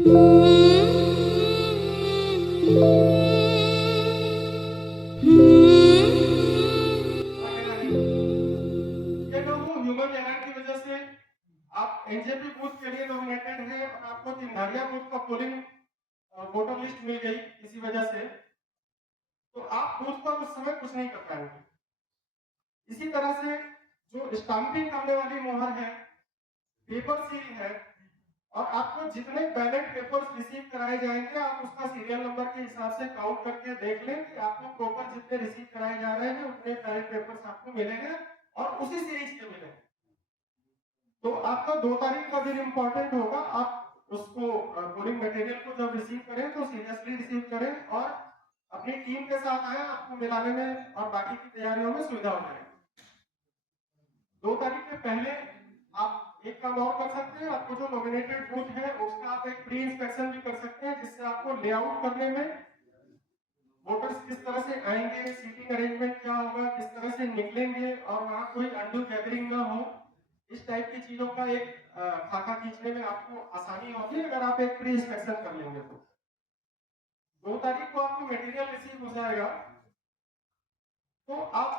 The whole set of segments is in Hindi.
ये लोग ह्यूमन एरर की वजह से आप एनजेपी बूथ के लिए नॉमिनेटेड है और आपको तिनधारिया बूथ का पोलिंग वोटर लिस्ट मिल गई इसी वजह से, तो आप बूथ पर उस समय कुछ नहीं कर पाएंगे। इसी तरह से जो स्टाम्पिंग करने वाली मोहर है, पेपर सील है, और आपको जितने बैलेट पेपर्स रिसीव कराए जाएंगे आप उसका सीरियल नंबर के हिसाब से काउंट करके देख लें कि आपको प्रॉपर जितने रिसीव कराए जा रहे हैं उतने बैलेट पेपर्स आपको मिलेंगे और उसी सीरीज के मिलेंगे। तो आपका 2 तारीख का दिन इंपॉर्टेंट होगा। आप उसको पोलिंग मटेरियल को जब रिसीव करें तो सीरियसली रिसीव करें और अपनी टीम के साथ आए, आपको मिलाने में और बाकी की तैयारियों में सुविधा हो जाएगी। 2 तारीख के पहले आप एक काम और कर सकते हैं, आपको जो नॉमिनेटेड बूथ है उसका आप एक प्री इंस्पेक्शन भी कर सकते हैं, जिससे आपको लेआउट करने में वोटर्स किस तरह से आएंगे, सीटिंग अरेंजमेंट क्या होगा, किस तरह से निकलेंगे और वहां कोई अनडू गैदरिंग ना हो, इस टाइप की चीजों का एक खाका खींचने में आपको आसानी होगी अगर आप एक प्री इंस्पेक्शन कर लेंगे तो। 2 तारीख को आपको मटेरियल रिसीव हो जाएगा, तो आप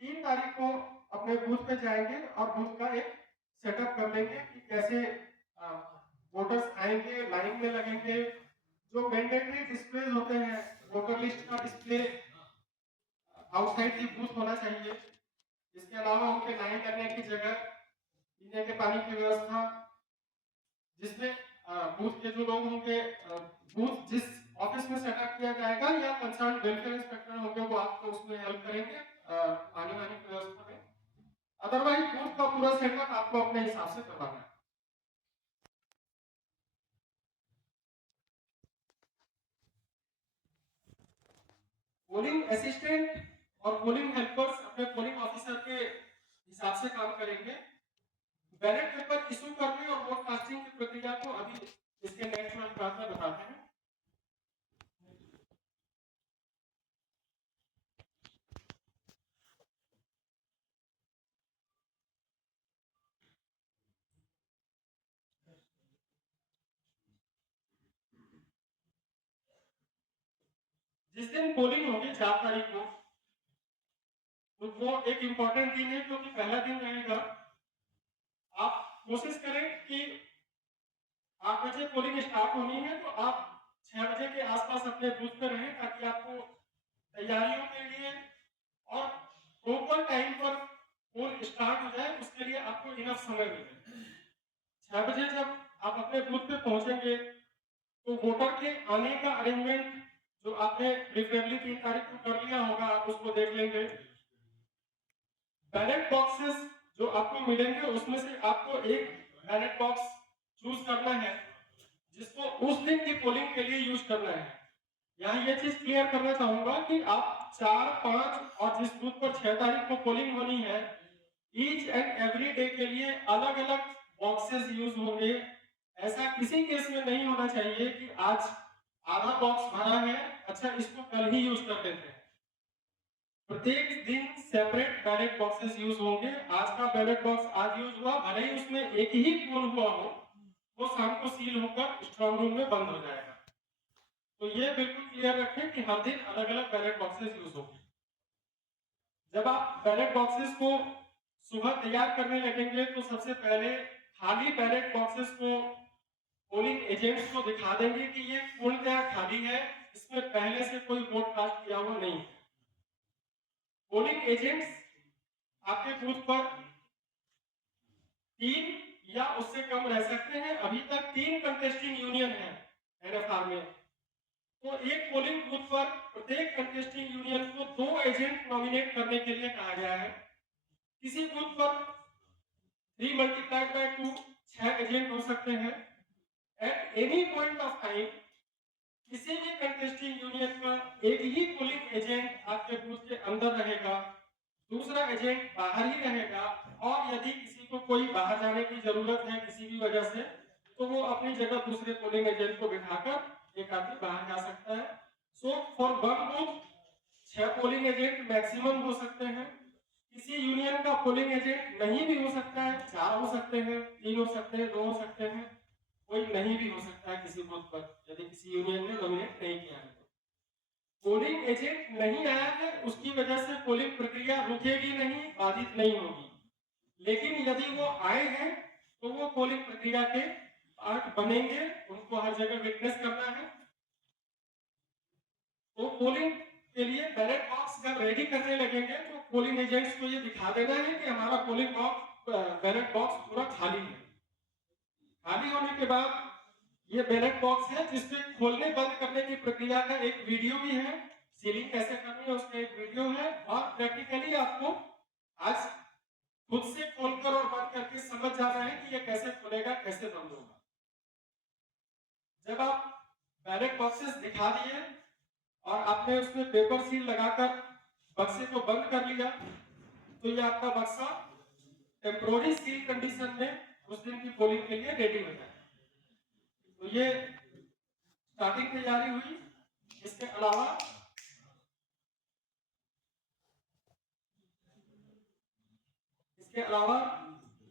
3 तारीख को अपने बूथ पे जाएंगे और बूथ का एक सेटअप कर लेंगे कि कैसे वोटर्स आएंगे, लाइन में लगेंगे, जो मैंडेटरी डिस्प्लेज होते हैं, वोटर लिस्ट का डिस्प्ले आउटसाइड दी बूथ होना चाहिए। इसके अलावा उनके लाइन लगने की जगह, पीने के पानी की व्यवस्था, जिसमें बूथ के जो लोग होंगे, बूथ जिस ऑफिस में सेटअप किया जाएगा या कंसर्न वेलफेयर इंस्पेक्टर होंगे वो आपको उसमें हेल्प करेंगे पानी वानी की व्यवस्था में। अदरवाइज बूथ का पूरा सेटअप आपको अपने हिसाब से करवाना है। पोलिंग असिस्टेंट और पोलिंग हेल्पर्स अपने पोलिंग ऑफिसर के हिसाब से काम करेंगे। बैलेट पेपर इशू करने और वोट कास्टिंग की प्रक्रिया को अभी इसके नेक्स्ट में बताते हैं। जिस दिन पोलिंग होगी 4 तारीख को, तो वो एक इंपॉर्टेंट दिन है क्योंकि पहला दिन रहेगा। आप कोशिश करें कि 8 बजे पोलिंग स्टार्ट होनी है तो आप 6 बजे के आसपास अपने बूथ पर रहें ताकि आपको तैयारियों के लिए और प्रॉपर टाइम पर पोल स्टार्ट हो जाए, उसके लिए आपको इनफ समय मिले। 6 बजे जब आप अपने बूथ पे पहुंचेंगे तो वोटर के आने का अरेंजमेंट जो आपने प्रीफरेबली 3 तारीख को कर लिया होगा आप उसको देख लेंगे। बैलेट बॉक्सेस जो आपको मिलेंगे उसमें से आपको एक बैलेट बॉक्स चूज करना है जिसको उस दिन की पोलिंग के लिए यूज करना है। यहाँ ये चीज क्लियर करना चाहूंगा कि आप 4, 5 और जिस बूथ पर 6 तारीख को पोलिंग होनी है, ईच एंड एवरी डे के लिए अलग अलग बॉक्सेस यूज होंगे। ऐसा किसी केस में नहीं होना चाहिए कि आज आधा बॉक्स भरा है, अच्छा इसको कल ही यूज कर लेते हैं। प्रत्येक दिन सेपरेट बैलेट बॉक्सेस यूज होंगे। आज का बैलेट बॉक्स आज यूज हुआ, भले ही उसमें एक ही पोल हुआ हो, वो शाम को सील होकर स्ट्रांग रूम में बंद हो जाएगा। तो ये बिल्कुल क्लियर रखें कि हर दिन अलग अलग बैलेट बॉक्सेस यूज होंगे। जब आप बैलेट बॉक्सेस को सुबह तैयार करने लगेंगे तो सबसे पहले खाली बैलेट बॉक्सेस को पोलिंग एजेंट्स को दिखा देंगे कि ये पूर्णतः खाली है, इसमें पहले से कोई वोट कास्ट किया हुआ नहीं है। पोलिंग एजेंट्स आपके बूथ पर 3 या उससे कम रह सकते हैं। अभी तक 3 कंटेस्टिंग यूनियन है एनएफआर में, तो एक पोलिंग बूथ पर प्रत्येक कंटेस्टिंग यूनियन को 2 एजेंट नॉमिनेट करने के लिए कहा गया है। किसी बूथ पर 3 मल्टीप्लाइड बाय 2 6 एजेंट हो सकते हैं। At any point of time किसी भी कंटेस्टिंग यूनियन का एक ही पोलिंग एजेंट आपके बूथ के अंदर रहेगा, दूसरा एजेंट बाहर ही रहेगा, और यदि किसी को कोई बाहर जाने की जरूरत है किसी भी वजह से तो वो अपनी जगह दूसरे पोलिंग एजेंट को बिठाकर एक आदमी बाहर जा सकता है। So for one booth 6 polling agent maximum हो सकते हैं। किसी यूनियन का पोलिंग एजेंट नहीं भी हो सकता है, 4 हो सकते हैं, 3 हो सकते हैं, 2 हो सकते हैं, कोई नहीं भी हो सकता है। किसी बूथ पर, यदि किसी यूनियन ने नॉमिनेट नहीं किया है तो। पोलिंग एजेंट नहीं आया है उसकी वजह से पोलिंग प्रक्रिया रुकेगी नहीं, बाधित नहीं होगी। लेकिन यदि वो आए हैं तो वो पोलिंग प्रक्रिया के पार्ट बनेंगे, उनको हर जगह विटनेस करना है। तो पोलिंग के लिए बैलेट बॉक्स जब रेडी करने लगेंगे तो पोलिंग एजेंट्स को ये दिखा देना है कि हमारा पोलिंग बॉक्स बैलेट बॉक्स पूरा खाली है। खाली होने के बाद ये बैलेट बॉक्स है जिसपे खोलने बंद करने की प्रक्रिया का एक वीडियो भी है, सीलिंग कैसे करनी है उसका एक वीडियो है, और प्रैक्टिकली आपको आज खुद से खोलकर और बंद करके समझ जाना है कि ये कैसे खुलेगा कैसे बंद होगा। जब आप बैलेट बॉक्सेस दिखा दिए और आपने उसमें पेपर सील लगाकर बक्से को बंद कर लिया तो ये आपका बक्सा टेम्पोररी सील कंडीशन में उस दिन की पोलिंग के लिए रेडी हो जाए। तो ये स्टार्टिंग तैयारी हुई। इसके अलावा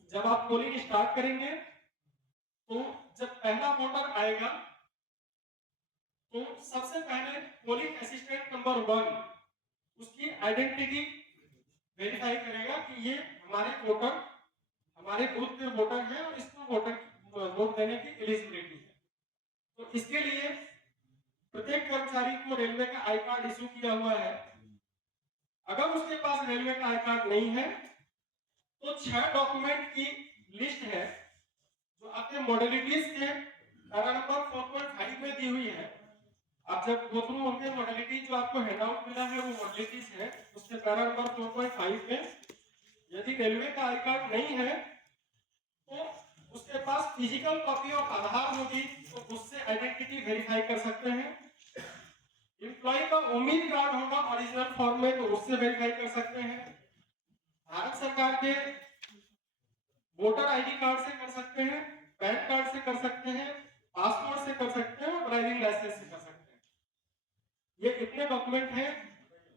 जब आप पोलिंग स्टार्ट करेंगे तो जब पहला वोटर आएगा तो सबसे पहले पोलिंग असिस्टेंट नंबर 1 उसकी आइडेंटिटी वेरीफाई करेगा कि ये हमारे वोटर, हमारे बूथ के वोटर हैं और इसको वोट देने की एलिजिबिलिटी है। तो इसके लिए प्रत्येक कर्मचारी को रेलवे का आई कार्ड इशू किया हुआ है। अगर उसके पास रेलवे का आई कार्ड नहीं है तो 6 डॉक्यूमेंट की लिस्ट है जो आपके मॉडलिटीज के पैरा नंबर 4.5 में दी हुई है। आप जब गो थ्रू होंगे मॉडलिटी जो आपको हैंडआउट मिला है वो मॉडलिटीज है, उसके पैरा नंबर 4.5 में यदि रेलवे का आई कार्ड नहीं है तो उसके पास फिजिकल कॉपी ऑफ आधार होगी तो उससे आइडेंटिटी वेरीफाई कर सकते हैं। एम्प्लॉय का उम्मीद कार्ड होगा ओरिजिनल फॉर्म में तो उससे वेरीफाई कर सकते हैं। भारत सरकार के वोटर आईडी कार्ड से कर सकते हैं, पैन कार्ड से कर सकते हैं, पासपोर्ट से कर सकते हैं और ड्राइविंग लाइसेंस से कर सकते हैं। ये इतने डॉक्यूमेंट हैं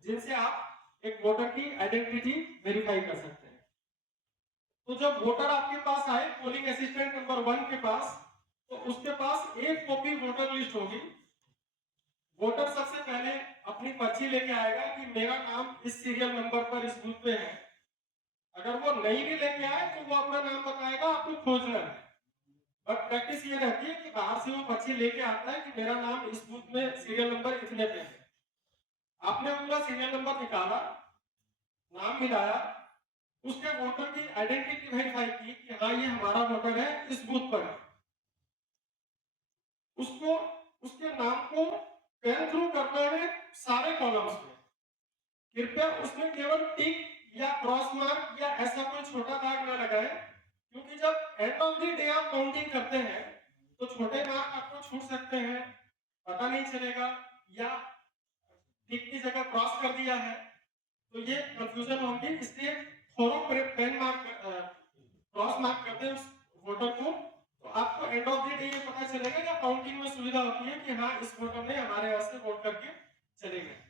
जिनसे आप एक वोटर की आइडेंटिटी वेरीफाई कर सकते हैं। तो जब वोटर आपके पास आए पोलिंग असिस्टेंट नंबर 1 के पास तो उसके पास एक कॉपी वोटर लिस्ट होगी। वोटर सबसे पहले अपनी पर्ची लेके आएगा कि मेरा नाम इस सीरियल नंबर पर इस बूथ पे है। अगर वो नहीं भी लेके आए तो वो अपना नाम बताएगा, आपको खोजना है। बट प्रैक्टिस ये रहती है कि बाहर से वो पर्ची लेके आता है कि मेरा नाम इस बूथ में सीरियल नंबर इतने पे है। आपने उनका सीरियल नंबर निकाला, नाम मिलाया, उसके वोटर की आइडेंटिटी वेरीफाई की कि हाँ ये हमारा वोटर है, इस बूथ पर है। उसको उसके नाम को पेन थ्रू करना है सारे कॉलम्स में। कृपया उसमें केवल टिक या क्रॉस मार्क या ऐसा कोई छोटा दाग न लगाएं, क्योंकि जब एंड ऑफ द डे आप काउंटिंग करते हैं तो छोटे मार्क आपको छूट सकते हैं, पता नहीं चलेगा, या टिक की जगह क्रॉस कर दिया है तो ये कंफ्यूजन होगी। इसलिए थोड़ा पेन मार्क क्रॉस मार्क करते हैं उस वोटर को, तो आपको एंड ऑफ द डे ये पता चलेगा या काउंटिंग में सुविधा होती है कि हाँ इस वोटर ने हमारे यहाँ से वोट करके चले गए।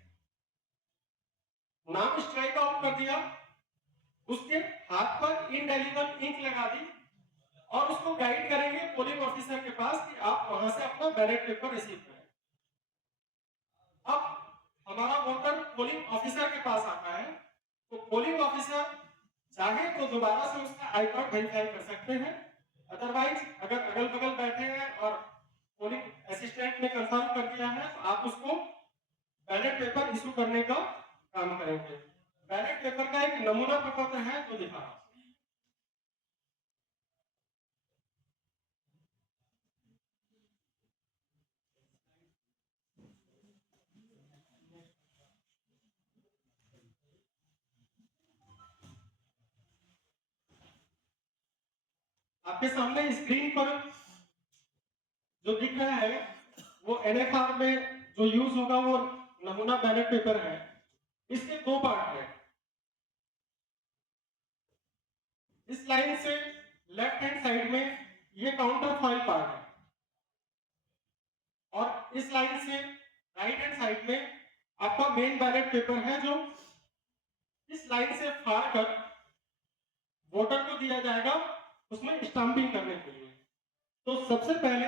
नाम स्ट्राइक आउट कर दिया, उसके हाथ पर इंडेलिबल इंक लगा दी और उसको गाइड करेंगे पोलिंग ऑफिसर के पास कि आप वहां से अपना बैलेट पेपर रिसीव करें। अब हमारा वोटर पोलिंग ऑफिसर के पास आता है तो पोलिंग ऑफिसर चाहे तो दोबारा से उसका आई कार्ड वेरीफाई कर सकते हैं। अदरवाइज अगर अगल बगल बैठे हैं और पोलिंग असिस्टेंट ने कंफर्म कर दिया है तो आप उसको बैलेट पेपर इशू करने का काम करेंगे। बैलेट पेपर का एक नमूना प्रपत्र है तो दिखा रहा हूं। आपके सामने स्क्रीन पर जो दिख रहा है वो एनएफआर में जो यूज होगा वो नमूना बैलेट पेपर है। इसके 2 पार्ट हैं। इस लाइन से लेफ्ट हैंड साइड में ये काउंटर फॉइल पार्ट है और इस लाइन से राइट हैंड साइड में आपका मेन बैलेट पेपर है जो इस लाइन से फाड़ कर वोटर को दिया जाएगा उसमें स्टाम्पिंग करने के लिए। तो सबसे पहले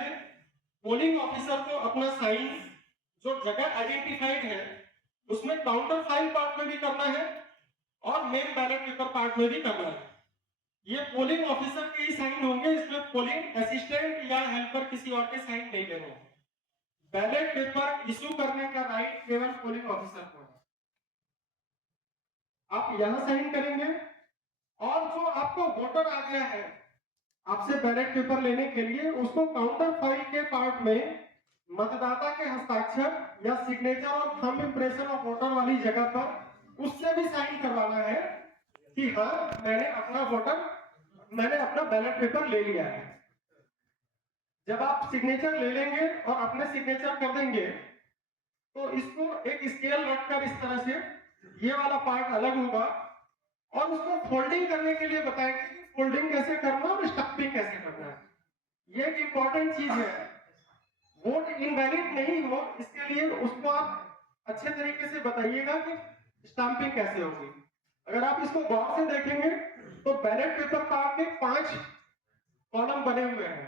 पोलिंग ऑफिसर को अपना साइन जो जगह आइडेंटिफाइड है उसमें काउंटर फाइल पार्ट में भी करना है और मेन बैलेट पेपर पार्ट में भी करना है। ये पोलिंग ऑफिसर के ही साइन होंगे, इसमें पोलिंग असिस्टेंट या हेल्पर किसी और के साइन नहीं लेने होंगे। बैलेट पेपर इशू करने का राइट केवल पोलिंग ऑफिसर को है। आप यहां साइन करेंगे और जो आपको वोटर आ गया है आपसे बैलेट पेपर लेने के लिए, उसको काउंटर फाइल के पार्ट में मतदाता के हस्ताक्षर या सिग्नेचर और थंब इंप्रेशन ऑफ वोटर वाली जगह पर उससे भी साइन करवाना है कि हाँ मैंने अपना बैलेट पेपर ले लिया है। जब आप सिग्नेचर ले लेंगे और अपने सिग्नेचर कर देंगे तो इसको एक स्केल रखकर इस तरह से ये वाला पार्ट अलग होगा और उसको फोल्डिंग करने के लिए बताएंगे कि फोल्डिंग कैसे करना और स्टम्पिंग कैसे करना है। ये एक इंपॉर्टेंट चीज है। वोट इनवैलिड नहीं हो इसके लिए उसको आप अच्छे तरीके से बताइएगा कि स्टम्पिंग कैसे होगी। अगर आप इसको गौर से देखेंगे तो बैलेट पेपर पार्ट के 5 कॉलम बने हुए हैं।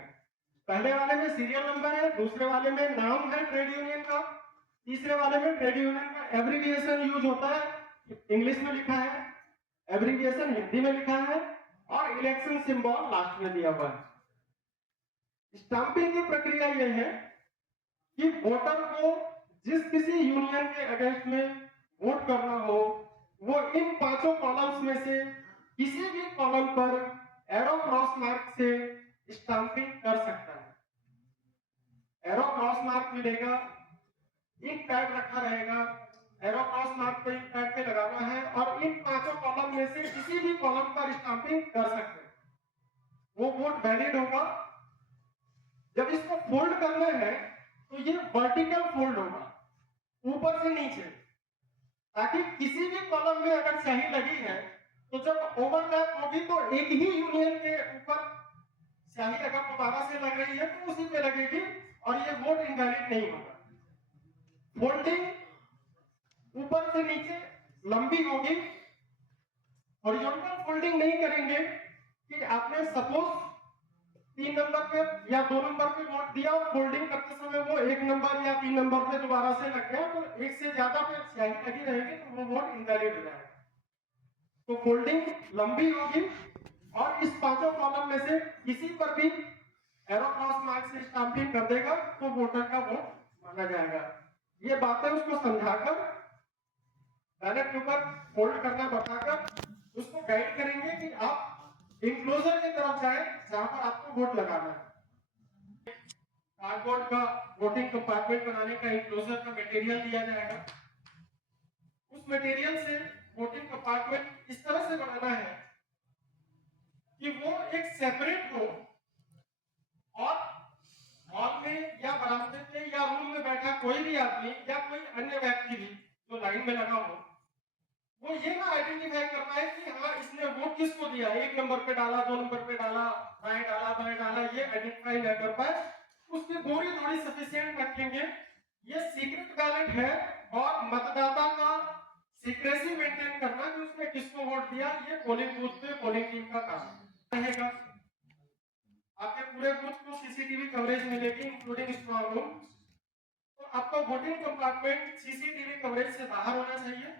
पहले वाले में सीरियल नंबर है, दूसरे वाले में नाम है ट्रेड यूनियन का, तीसरे वाले में ट्रेड यूनियन का एब्रिविएशन यूज होता है, इंग्लिश में लिखा है, एब्रिविएशन हिंदी में लिखा है और इलेक्शन सिंबल लास्ट में दिया हुआ है। स्टाम्पिंग की प्रक्रिया यह है कि वोटर को जिस किसी यूनियन के अगेंस्ट में वोट करना हो वो इन 5 कॉलम्स में से किसी भी कॉलम पर एरो क्रॉस मार्क से स्टाम्पिंग कर सकता है। एरो क्रॉस मार्क मिलेगा, इंक पैड रखा रहेगा, एरो क्रॉस मार्क पे इंक पैड पे लगाना है और इन 5 कॉलम में से किसी भी कॉलम पर स्टाम्पिंग कर सकते हैं, वो वोट वैलिड होगा। जब इसको फोल्ड करना है तो ये वर्टिकल फोल्ड होगा, ऊपर से नीचे, ताकि किसी भी कॉलम में अगर स्याही लगी है तो जब ओवरलैप होगी तो एक ही यूनियन के ऊपर स्याही अगर दोबारा से लग रही है तो उसी पे लगेगी और ये वोट इनवैलिड नहीं होगा। फोल्डिंग ऊपर से नीचे लंबी होगी, हॉरिजॉन्टल फोल्डिंग नहीं करेंगे कि आपने सपोज 3 नंबर पे या 2 नंबर पे वोट दिया और फोल्डिंग करते समय वो 1 नंबर या 3 नंबर पे दोबारा से लग गया तो एक से ज्यादा पे स्याही लगी रहेगी तो वो वोट इनवैलिड हो जाएगा। तो फोल्डिंग लंबी होगी और इस 5 कॉलम में से किसी पर भी एरो क्रॉस मार्क से स्टाम्पिंग कर देगा तो वोटर का वोट माना जाएगा। ये बातें उसको समझाकर बैलेट पेपर फोल्ड करना बताकर उसको गाइड करेंगे कि आप इंक्लोजर की तरफ जाएं जहां पर आपको वोट लगाना है। कार्डबोर्ड का वोटिंग कंपार्टमेंट बनाने का इंक्लोजर का मटेरियल दिया जाएगा। उस मटेरियल से वोटिंग कंपार्टमेंट इस तरह से बनाना है कि वो एक सेपरेट हो और हॉल में या बरामदे में या रूम में बैठा कोई भी आदमी या कोई अन्य व्यक्ति भी जो लाइन में लगा हो वो ये ना आइडेंटिफाई कर पाए कि हाँ इसने वोट किसको दिया, 1 नंबर पे डाला, 2 नंबर पे डाला, बाएं डाला, ये आइडेंटिफाई ना कर पाए। उसकी दूरी थोड़ी सफिशिएंट रखेंगे। ये सीक्रेट बैलेट है और मतदाता का सीक्रेसी मेंटेन करना कि उसने किसको वोट दिया, ये पोलिंग बूथ पे पोलिंग टीम का काम रहेगा। आपके पूरे बूथ को सीसीटीवी कवरेज मिलेगी इंक्लूडिंग स्ट्रांग रूम। तो आपका वोटिंग कंपार्टमेंट सीसीटीवी कवरेज से बाहर होना चाहिए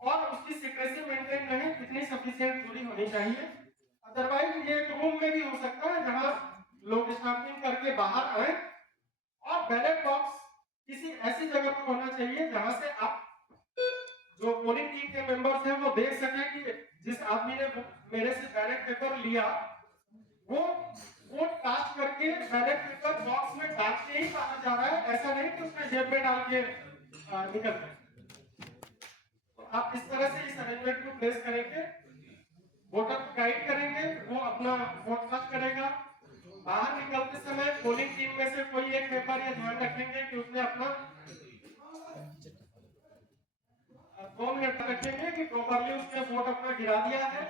और उसकी सीक्रेसी मेंटेन रहे, इतनी सफिशिएंट दूरी होनी चाहिए। अदरवाइज ये एक रूम में भी हो सकता है जहां लोग स्टाम्पिंग करके बाहर आए और बैलेट बॉक्स किसी ऐसी जगह पर होना चाहिए जहां से आप जो पोलिंग टीम के मेंबर्स हैं वो देख सकें कि जिस आदमी ने मेरे से बैलेट पेपर लिया वो वोट कास्ट करके बैलेट पेपर बॉक्स में डाल के ही बाहर जा रहा है, ऐसा नहीं कि उसने जेब में डाल के निकल गए। तो आप इस तरह से इस अरेंजमेंट को प्लेस करेंगे, वोटर को गाइड करेंगे, वो अपना वोट कास्ट करेगा। बाहर निकलते समय पोलिंग टीम में से कोई एक मेंबर ये ध्यान रखेंगे कि उसने अपना 2 मिनट रखेंगे कि प्रॉपर्ली उसने वोट अपना गिरा दिया है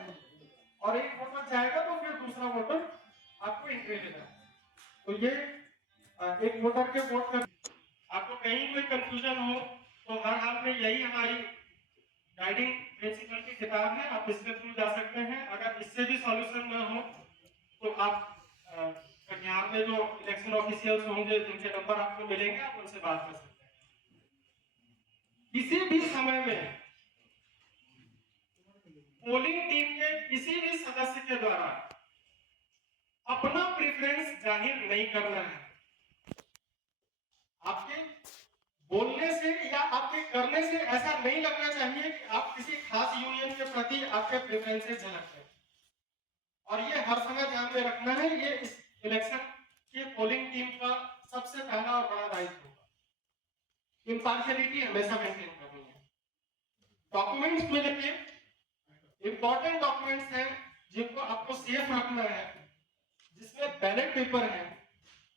और एक वोटर जाएगा तो फिर दूसरा वोटर आपको एंट्री देना है। तो ये एक वोटर के वोट कर आपको कहीं कोई कंफ्यूजन हो तो हर हाल में यही हमारी गाइडिंग प्रिंसिपल की किताब है, आप इसके थ्रू जा सकते हैं। अगर इससे भी सॉल्यूशन ना हो तो आप कटिहार में जो इलेक्शन इलेक्शन ऑफिशियल्स होंगे जिनके नंबर आपको मिलेंगे, आप उनसे बात कर सकते हैं। किसी भी समय में पोलिंग टीम के किसी भी सदस्य के द्वारा अपना प्रेफरेंस जाहिर नहीं करना है। आपके बोलने से या आपके करने से ऐसा नहीं लगना चाहिए कि आप किसी खास यूनियन के प्रति आपके प्रेफरेंसेस झलकते हैं। और ये हर समय ध्यान में रखना है, ये इस इलेक्शन के पोलिंग टीम का सबसे पहला और बड़ा दायित्व होगा। इम्पार्शियलिटी हमेशा मेंटेन करनी है। डॉक्यूमेंट्स में देखिए, इंपॉर्टेंट डॉक्यूमेंट्स हैं जिनको आपको सेफ रखना है, जिसमें बैलेट पेपर है,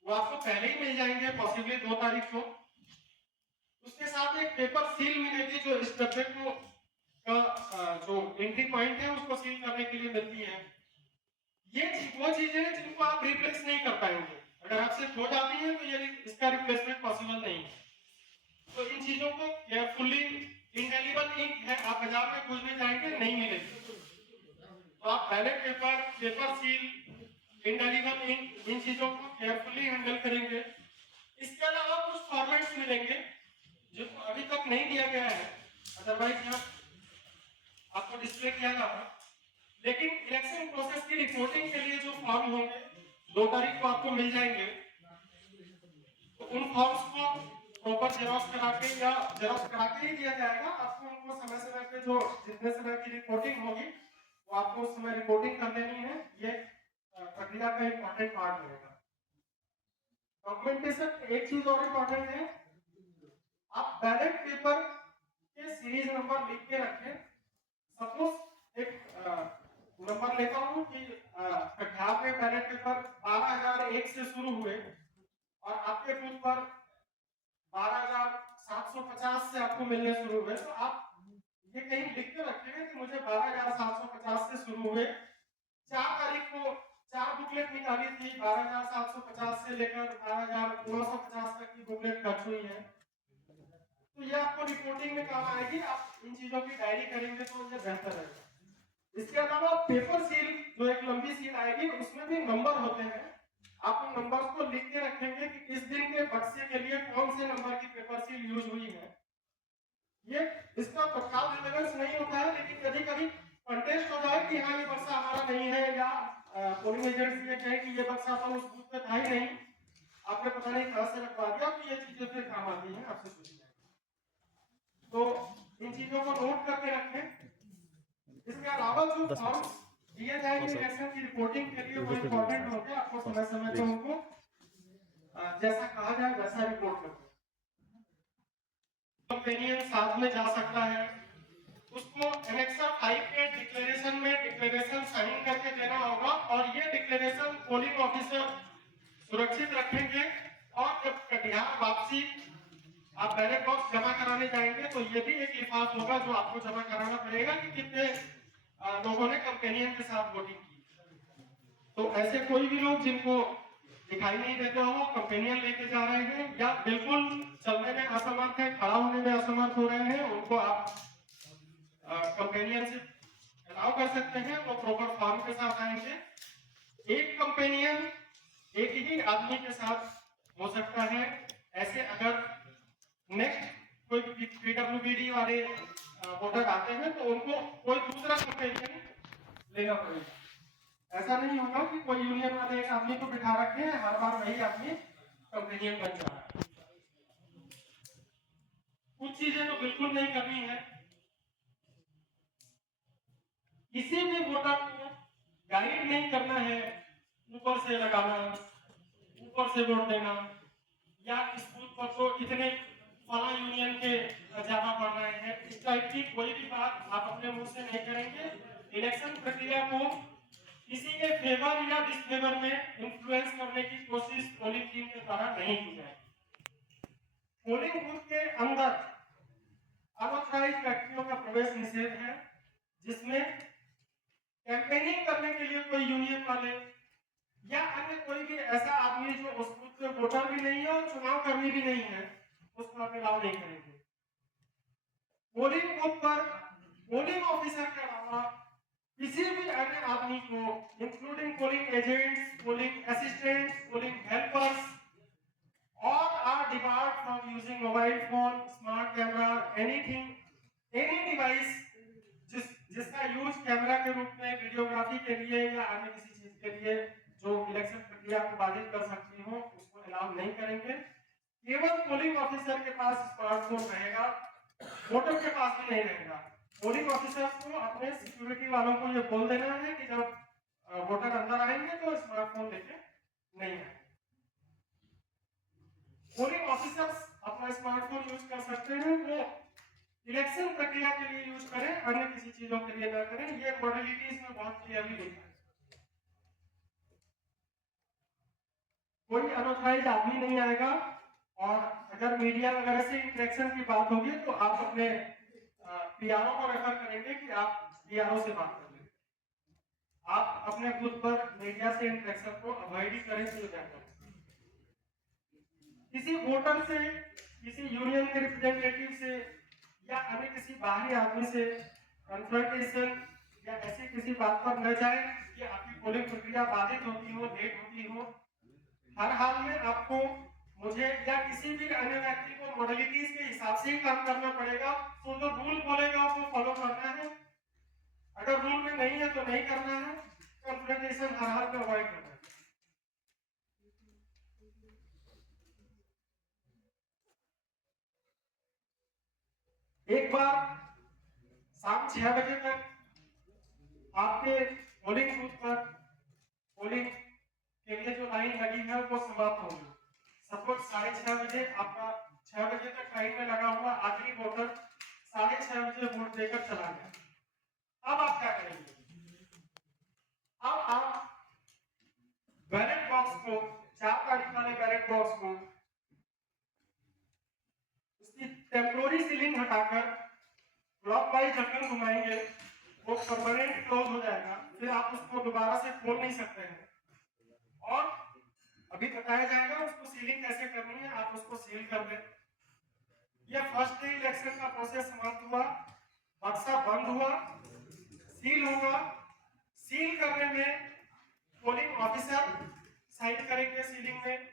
वो आपको पहले ही मिल जाएंगे, पॉसिबली 2 तारीख को। उसके साथ एक पेपर सील मिलेगी जो इस डब्बे को का जो एंट्री पॉइंट है उसको सील करने के लिए मिलती है। ये वो चीजें हैं जिनको आप रिप्लेस नहीं कर पाएंगे। अगर आपसे खो जाती है तो ये इसका रिप्लेसमेंट पॉसिबल नहीं है। तो इन चीजों को केयरफुली, इंडेलिबल इंक है, आप बाजार में खोजने जाएंगे नहीं मिलेगी, तो आप ballot paper, paper seal, indelible ink, इन चीजों को केयरफुली हैंडल करेंगे। इसके अलावा कुछ फॉर्मेट्स मिलेंगे जिनको अभी तक नहीं दिया गया है, अदरवाइज यहाँ आपको डिस्प्ले किया जाता। लेकिन इलेक्शन प्रोसेस की रिपोर्टिंग के लिए जो फॉर्म होंगे 2 तारीख को आपको मिल जाएंगे, तो उन फॉर्म्स को प्रॉपर जेरॉक्स करा के या जेरॉक्स करा के ही दिया जाएगा आपको। उनको समय समय पे जो जितने समय की रिपोर्टिंग होगी वो आपको उस समय रिपोर्टिंग कर देनी है। ये प्रक्रिया का इंपॉर्टेंट पार्ट रहेगा। डॉक्यूमेंटेशन एक चीज और इंपॉर्टेंट है, आप बैलेट पेपर के सीरीज नंबर लिख के रखें। सपोज एक नंबर लेता हूं कि कटिहार में बैलेट पेपर 12001 से शुरू हुए और आपके बूथ पर 12750 से आपको मिलने शुरू हुए, तो आप ये कहीं लिख के रखेंगे कि मुझे 12750 से शुरू हुए। 4 तारीख को 4 बुकलेट निकाली थी, 12750 से लेकर 12950 तक की बुकलेट खर्च हुई है। तो ये आपको रिपोर्टिंग में काम आएगी। आप इन चीजों की डायरी करेंगे तो ये बेहतर रहेगा। इसके अलावा पेपर सील, जो एक लंबी सील आएगी, उसमें भी नंबर होते हैं। आप उन नंबर्स को लिख के रखेंगे कि इस दिन के बक्से के लिए कौन से नंबर की पेपर सील यूज हुई है। ये इसका तत्काल रिलेवेंस नहीं होता है, लेकिन कभी कभी कंटेस्ट हो जाए कि हाँ ये बक्सा हमारा नहीं है, या पोलिंग एजेंट्स ये कहे कि ये बक्सा तो उस बूथ पे था ही नहीं, आपने पता नहीं कहां से रखवा दिया, तो ये चीजें फिर काम आती हैं, आपसे पूछी जाएगी। तो इन चीजों को नोट करके रखें। इसके अलावा जो फॉर्म्स दिए जाएंगे इलेक्शन की रिपोर्टिंग के लिए, वो इंपॉर्टेंट होंगे। आपको समय समय पे उनको जैसा कहा जाए वैसा रिपोर्ट करते हैं। कंपेनियन साथ में जा सकता है, उसको एनेक्सर 5 के डिक्लेरेशन में डिक्लेरेशन साइन करके देना होगा, और ये डिक्लेरेशन पोलिंग ऑफिसर सुरक्षित रखेंगे। और जब कटिहार वापसी आप बैलेट बॉक्स जमा कराने जाएंगे तो ये भी एक लिफाफ होगा जो आपको जमा कराना पड़ेगा कि कितने लोगों ने कंपेनियन के साथ वोटिंग की। तो ऐसे कोई भी लोग जिनको दिखाई नहीं देते हो, कंपेनियन लेके जा रहे हैं या बिल्कुल चलने में असमर्थ है, खड़ा होने में असमर्थ हो रहे हैं, उनको आप कंपेनियन से अलाउ कर सकते हैं। वो प्रॉपर फॉर्म के साथ आएंगे। एक कंपेनियन एक ही आदमी के साथ हो सकता है। ऐसे अगर नेक्स्ट कोई पीडब्ल्यूबीडी वाले वोटर आते हैं तो उनको कोई दूसरा कंपेनियन लेना पड़ेगा। ऐसा नहीं होगा कि कोई यूनियन वाले एक आदमी को बिठा रखे हैं, हर बार वही आदमी कंपेनियन बन जा रहा है। कुछ चीजें तो बिल्कुल नहीं करनी है। किसी भी वोटर को गाइड नहीं करना है, ऊपर से लगाना, ऊपर से वोट देना, या इस बूथ पर तो इतने फला यूनियन के ज्यादा बढ़ रहे हैं, इस टाइप की कोई भी बात आप अपने मुंह से नहीं करेंगे। इलेक्शन प्रक्रिया को किसी के फेवर या डिसफेवर में इंफ्लुएंस करने की कोशिश पोलिंग टीम के द्वारा नहीं की जाएगी। पोलिंग बूथ के अंदर अनऑथराइज्ड व्यक्तियों का प्रवेश निषेध है, जिसमें कैंपेनिंग करने के लिए कोई यूनियन वाले या अन्य कोई भी ऐसा आदमी जो उस बूथ में वोटर भी नहीं है और चुनाव कर्मी भी नहीं है, उसको आप अलाउ नहीं करेंगे। पोलिंग बूथ पर पोलिंग ऑफिसर के अलावा किसी भी अन्य आदमी को, including polling agents, polling assistants, polling helpers, using mobile phone, smart camera, anything, any device जिसका यूज कैमरा के रूप में वीडियोग्राफी के लिए या अन्य किसी चीज के लिए जो इलेक्शन प्रक्रिया को बाधित कर सकती हो उसको अलाउ नहीं करेंगे। केवल पोलिंग ऑफिसर के पास स्मार्टफोन रहेगा, वोटर के पास भी नहीं रहेगा। पोलिंग ऑफिसर को अपने सिक्योरिटी वालों को ये बोल देना है कि जब वोटर अंदर आएंगे तो स्मार्टफोन लेके नहीं आएंगे। पोलिंग ऑफिसर्स अपना स्मार्टफोन यूज कर सकते हैं, वो इलेक्शन प्रक्रिया के लिए यूज करें, अन्य किसी चीजों के लिए ना करें। ये मॉडलिटीज में बहुत क्लियरली लिखा है। कोई अनऑथराइज्ड आदमी नहीं आएगा, और अगर मीडिया वगैरह से इंटरेक्शन की बात होगी तो आप अपने पीआरओ को रेफर करेंगे कि आप पीआरओ से बात कर लें। आप अपने बूथ पर मीडिया से इंटरेक्शन को अवॉइड ही करें तो बेहतर है। किसी वोटर से, किसी यूनियन के रिप्रेजेंटेटिव से या अन्य किसी बाहरी आदमी से कन्फ्रंटेशन या ऐसी किसी बात पर न जाए कि आपकी पोलिंग प्रक्रिया बाधित होती हो, लेट होती हो। हर हाल में आपको, मुझे या किसी भी अन्य व्यक्ति को मॉडलिटीज के हिसाब से ही काम करना पड़ेगा। तो जो रूल बोलेगा वो फॉलो करना है, अगर रूल में नहीं है तो नहीं करना है। कन्फ्रंटेशन हर हाल में अवॉइड करना है। एक बार शाम 6 बजे तक आपके पोलिंग बूथ पर पोलिंग के लिए जो लाइन लगी है वो समाप्त होगी। सपोज 6:30 बजे आपका 6 बजे तक लाइन में लगा हुआ आखिरी वोटर 6:30 बजे वोट देकर चला गया। अब आप क्या करेंगे? अब आप बैलेट बॉक्स को, 4 तारीख वाले बैलेट बॉक्स को, उसकी टेम्पोररी सीलिंग हटाकर क्लॉकवाइज ढक्कन घुमाएंगे, वो परमानेंट क्लोज हो जाएगा। फिर आप उसको दोबारा से खोल नहीं सकते हैं, और अभी बताया जाएगा उसको सीलिंग कैसे करनी है, आप उसको सील कर दें। यह फर्स्ट डे इलेक्शन का प्रोसेस समाप्त हुआ, बक्सा बंद हुआ, सील होगा। सील करने में पोलिंग ऑफिसर साइन करेंगे सीलिंग में।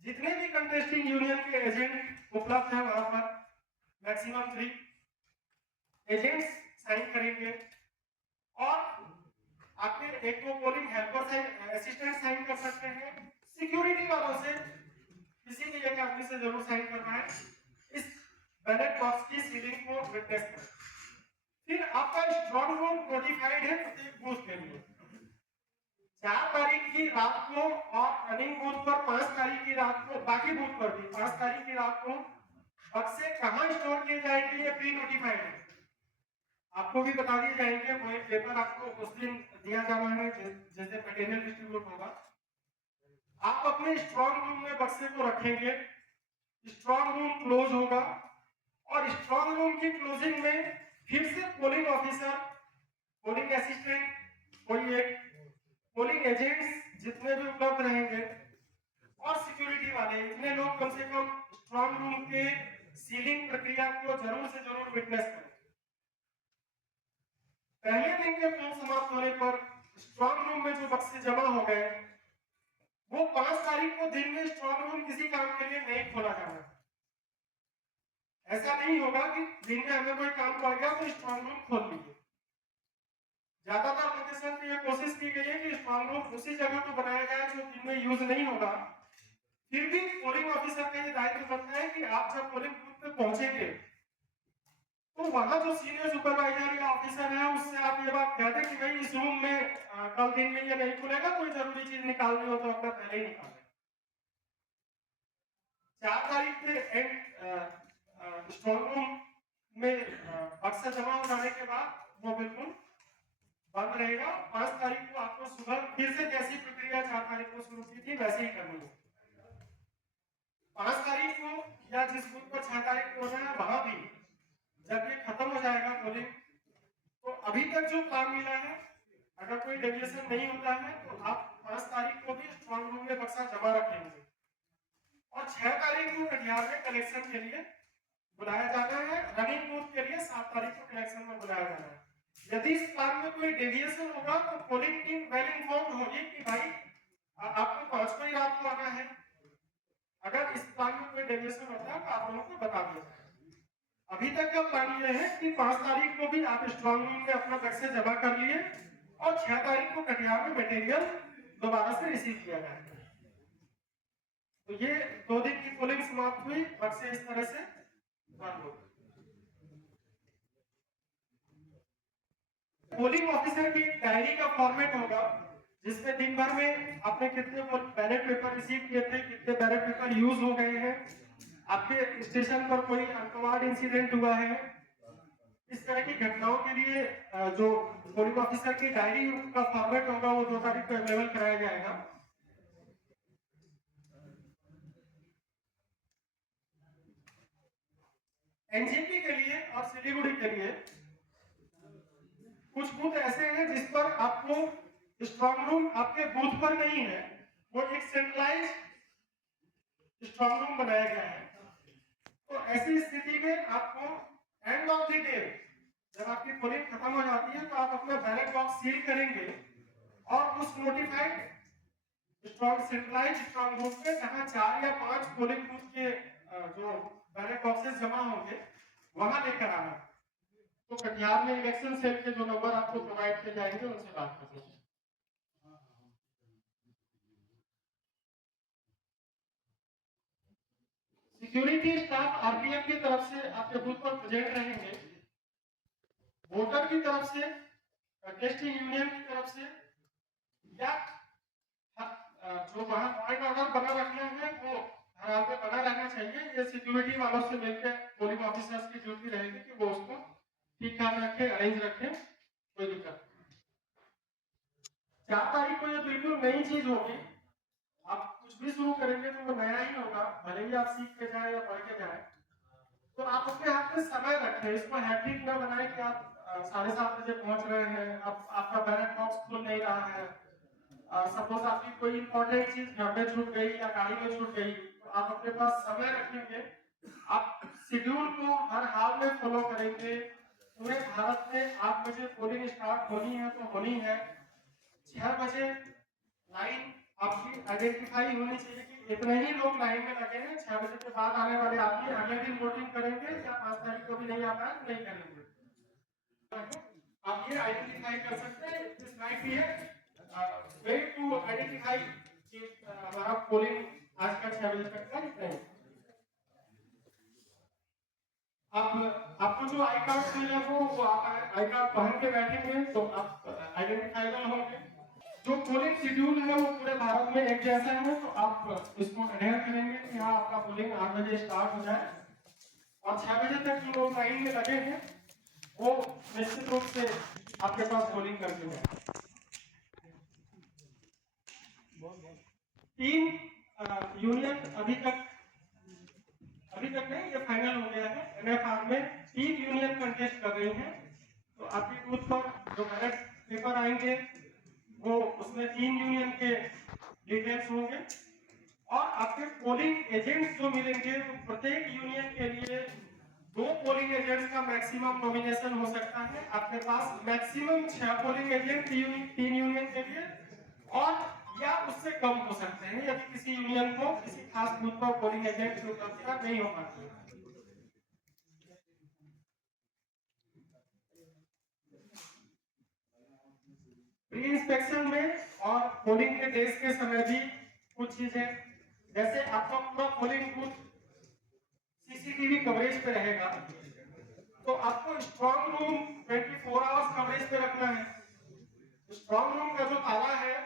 जितने भी कंटेस्टिंग यूनियन के एजेंट उपलब्ध हैं वहां पर मैक्सिमम 3 एजेंट्स साइन करेंगे, और आपके एक को polling helper sign, assistant sign कर सकते हैं। सिक्योरिटी वालों से किसी भी एक आदमी से जरूर साइन करना है इस बैलेट बॉक्स की सीलिंग को विटनेस करें। फिर आपका स्ट्रॉन्ग रूम नोटिफाइड है प्रत्येक बूथ के लिए। 4 तारीख की रात को और रनिंग बूथ पर 5 तारीख की रात को, बाकी बूथ पर भी 5 तारीख की रात को बक्से कहां स्टोर किए जाएंगे ये प्री नोटिफाइड है। आपको भी बता दिए जाएंगे, वो एक पेपर आपको उस दिन दिया जाना है जैसे मटेरियल डिस्ट्रीब्यूट होगा। आप अपने स्ट्रॉन्ग रूम में बक्से को रखेंगे, स्ट्रॉन्ग रूम क्लोज होगा, और स्ट्रॉन्ग रूम की क्लोजिंग में फिर से पोलिंग ऑफिसर, पोलिंग असिस्टेंट, कोई एक पोलिंग एजेंट्स जितने भी उपलब्ध रहेंगे, और सिक्योरिटी वाले, इतने लोग कम से कम स्ट्रॉन्ग रूम के सीलिंग प्रक्रिया को जरूर से जरूर विटनेस करें। पहले दिन के पोल समाप्त होने पर स्ट्रॉन्ग रूम में जो बक्से जमा हो गए, वो 5 तारीख को दिन में स्ट्रॉन्ग रूम किसी काम के लिए नहीं खोला जाना। ऐसा नहीं होगा कि दिन में हमें कोई काम पड़ गया तो स्ट्रॉन्ग रूम खोल लीजिए। ज्यादातर लोकेशन पे ये कोशिश की गई है कि स्ट्रॉन्ग रूम उसी जगह पर बनाया जाए जो दिन में यूज नहीं होगा। फिर भी पोलिंग ऑफिसर का ये दायित्व बनता है कि आप जब पोलिंग बूथ पे पहुंचेंगे तो वहां जो सीनियर सुपरवाइजर या ऑफिसर है उससे आप ये बात कह दें कि भाई इस रूम में कल दिन में ये नहीं खुलेगा, कोई जरूरी चीज निकालनी हो तो अपना पहले ही निकाल लें। 4 तारीख के एंड स्ट्रॉन्ग रूम में बक्सा जमा हो जाने के बाद वो बिल्कुल बंद रहेगा। 5 तारीख को आपको सुबह फिर से जैसी प्रक्रिया 4 तारीख को शुरू की थी वैसे ही करनी है। 5 तारीख को या जिस बूथ पर 6 तारीख को होना है वहां भी जब ये खत्म हो जाएगा पोलिंग, तो अभी तक जो काम मिला है, अगर कोई डेविएशन नहीं होता है तो आप 5 तारीख को भी स्ट्रॉन्ग रूम में बक्सा जमा रखेंगे, और 6 तारीख को कटिहार में कलेक्शन के लिए बुलाया जाना है। रनिंग बूथ के लिए 7 तारीख को कलेक्शन में बुलाया जाना है। यदि इस प्लान में कोई डेविएशन होगा तो पोलिंग टीम वेल इन्फॉर्म्ड होगी कि भाई आपको 5 को ही रात को आना है। अगर इस प्लान में कोई वेरिएशन होता है तो आप लोगों को बता दिया जाएगा। अभी तक का प्लान ये है कि 5 तारीख को भी आप स्ट्रॉन्ग रूम में अपना बक्से जमा कर लिए और 6 तारीख को कटिहार में मटेरियल दोबारा से रिसीव किया जाएगा। तो ये 2 दिन की पोलिंग समाप्त हुई, बक्से इस तरह से बंद हो गए। पोलिंग ऑफिसर की डायरी का फॉर्मेट होगा जिसमें दिन भर में आपने कितने बैलेट पेपर रिसीव किए थे, कितने बैलेट पेपर यूज हो गए हैं, आपके स्टेशन पर कोई अनकवार्ड इंसिडेंट हुआ है, इस तरह की घटनाओं के लिए जो पोलिंग ऑफिसर की डायरी का फॉर्मेट होगा वो 2 तारीख को अवेलेबल कराया जाएगा। एनजेपी के लिए और सिलीगुड़ी के लिए कुछ बूथ ऐसे हैं जिस पर आपको स्ट्रॉन्ग रूम आपके बूथ पर नहीं है, वो एक सेंट्रलाइज स्ट्रॉन्ग रूम बनाया गया है। तो ऐसी स्थिति में आपको एंड ऑफ द डे जब आपकी पोलिंग खत्म हो जाती है तो आप अपना बैलेट बॉक्स सील करेंगे और उस notified strong centralise strong room पे जहां 4 या 5 पोलिंग बूथ के जो बैलेट बॉक्सेस जमा होंगे वहां लेकर आना। तो कटिहार में इलेक्शन सेल के जो नंबर आपको प्रोवाइड किए जाएंगे उनसे बात कर लीजिए। सिक्योरिटी स्टाफ आरपीएफ की तरफ से आपके बूथ पर प्रेजेंट रहेंगे। वोटर की तरफ से, टेस्टिंग यूनियन की तरफ से या जो वहां पॉइंट ऑर्डर बना रखना है वो हर हाल में बना रहना चाहिए। ये सिक्योरिटी वालों से मिलकर पोलिंग ऑफिसर्स की ड्यूटी रहेगी कि वो उसको ठीक ठाक रखे, अरेंज रखे, कोई दिक्कत। 4 तारीख को ये बिल्कुल नई चीज होगी। आप कुछ भी शुरू करेंगे तो वो नया ही होगा, भले ही आप सीख के जाए या पढ़ के जाए। तो आप अपने हाथ में समय रखें, इसको हैट्रिक न बनाए कि आप 7:30 बजे पहुंच रहे हैं, अब आपका बैलेट बॉक्स खुल नहीं रहा है। सपोज आपकी कोई इंपॉर्टेंट चीज घर में छूट गई या गाड़ी में छूट गई तो आप अपने पास समय रखेंगे, आप शेड्यूल को हर हाल में फॉलो करेंगे। पूरे भारत में 8 बजे पोलिंग स्टार्ट होनी है तो होनी है। 6 बजे लाइन आपकी आइडेंटिफाई होनी चाहिए कि इतने ही लोग लाइन में लगे हैं। 6 बजे के बाद आने वाले आदमी अगले दिन वोटिंग करेंगे या 5 तारीख को भी नहीं आता है नहीं करेंगे। आप ये आइडेंटिफाई कर सकते हैं। This might be way to identify कि हमारा पोलिंग आज का 6 बजे तक का नहीं। आपको जो आई कार्ड मिले वो आप आई कार्ड पहन के बैठेंगे तो आप आइडेंटिफाइबल होंगे। जो पोलिंग शेड्यूल है वो पूरे भारत में एक जैसा है, तो आप इसको अडेयर करेंगे कि हाँ आपका पोलिंग 8 बजे स्टार्ट हो जाए और 6 बजे तक जो लोग लाइन में लगे हैं वो निश्चित रूप से आपके पास पोलिंग करके जाए। 3 यूनियन अभी तक नहीं, ये फाइनल हो गया है। एनएफआर में 3 यूनियन कंटेस्ट कर रही हैं। तो आपके बूथ पर जो बैलेट पेपर आएंगे वो उसमें 3 यूनियन के डिटेल्स होंगे और आपके पोलिंग एजेंट्स जो मिलेंगे वो प्रत्येक यूनियन के लिए 2 पोलिंग एजेंट्स का मैक्सिमम नॉमिनेशन हो सकता है। आपके पास मैक्सिमम 6 पोलिंग एजेंट 3 यूनियन के लिए और या उससे कम हो सकते हैं यदि किसी यूनियन को किसी खास बूथ पर पोलिंग एजेंट की उपलब्धता नहीं हो पाती है। प्री इंस्पेक्शन में और पोलिंग के डेज के समय भी कुछ चीजें, जैसे आपका पूरा पोलिंग बूथ सीसीटीवी कवरेज पे रहेगा तो आपको स्ट्रॉन्ग रूम 24 आवर्स कवरेज पे रखना है। स्ट्रॉन्ग रूम का जो ताला है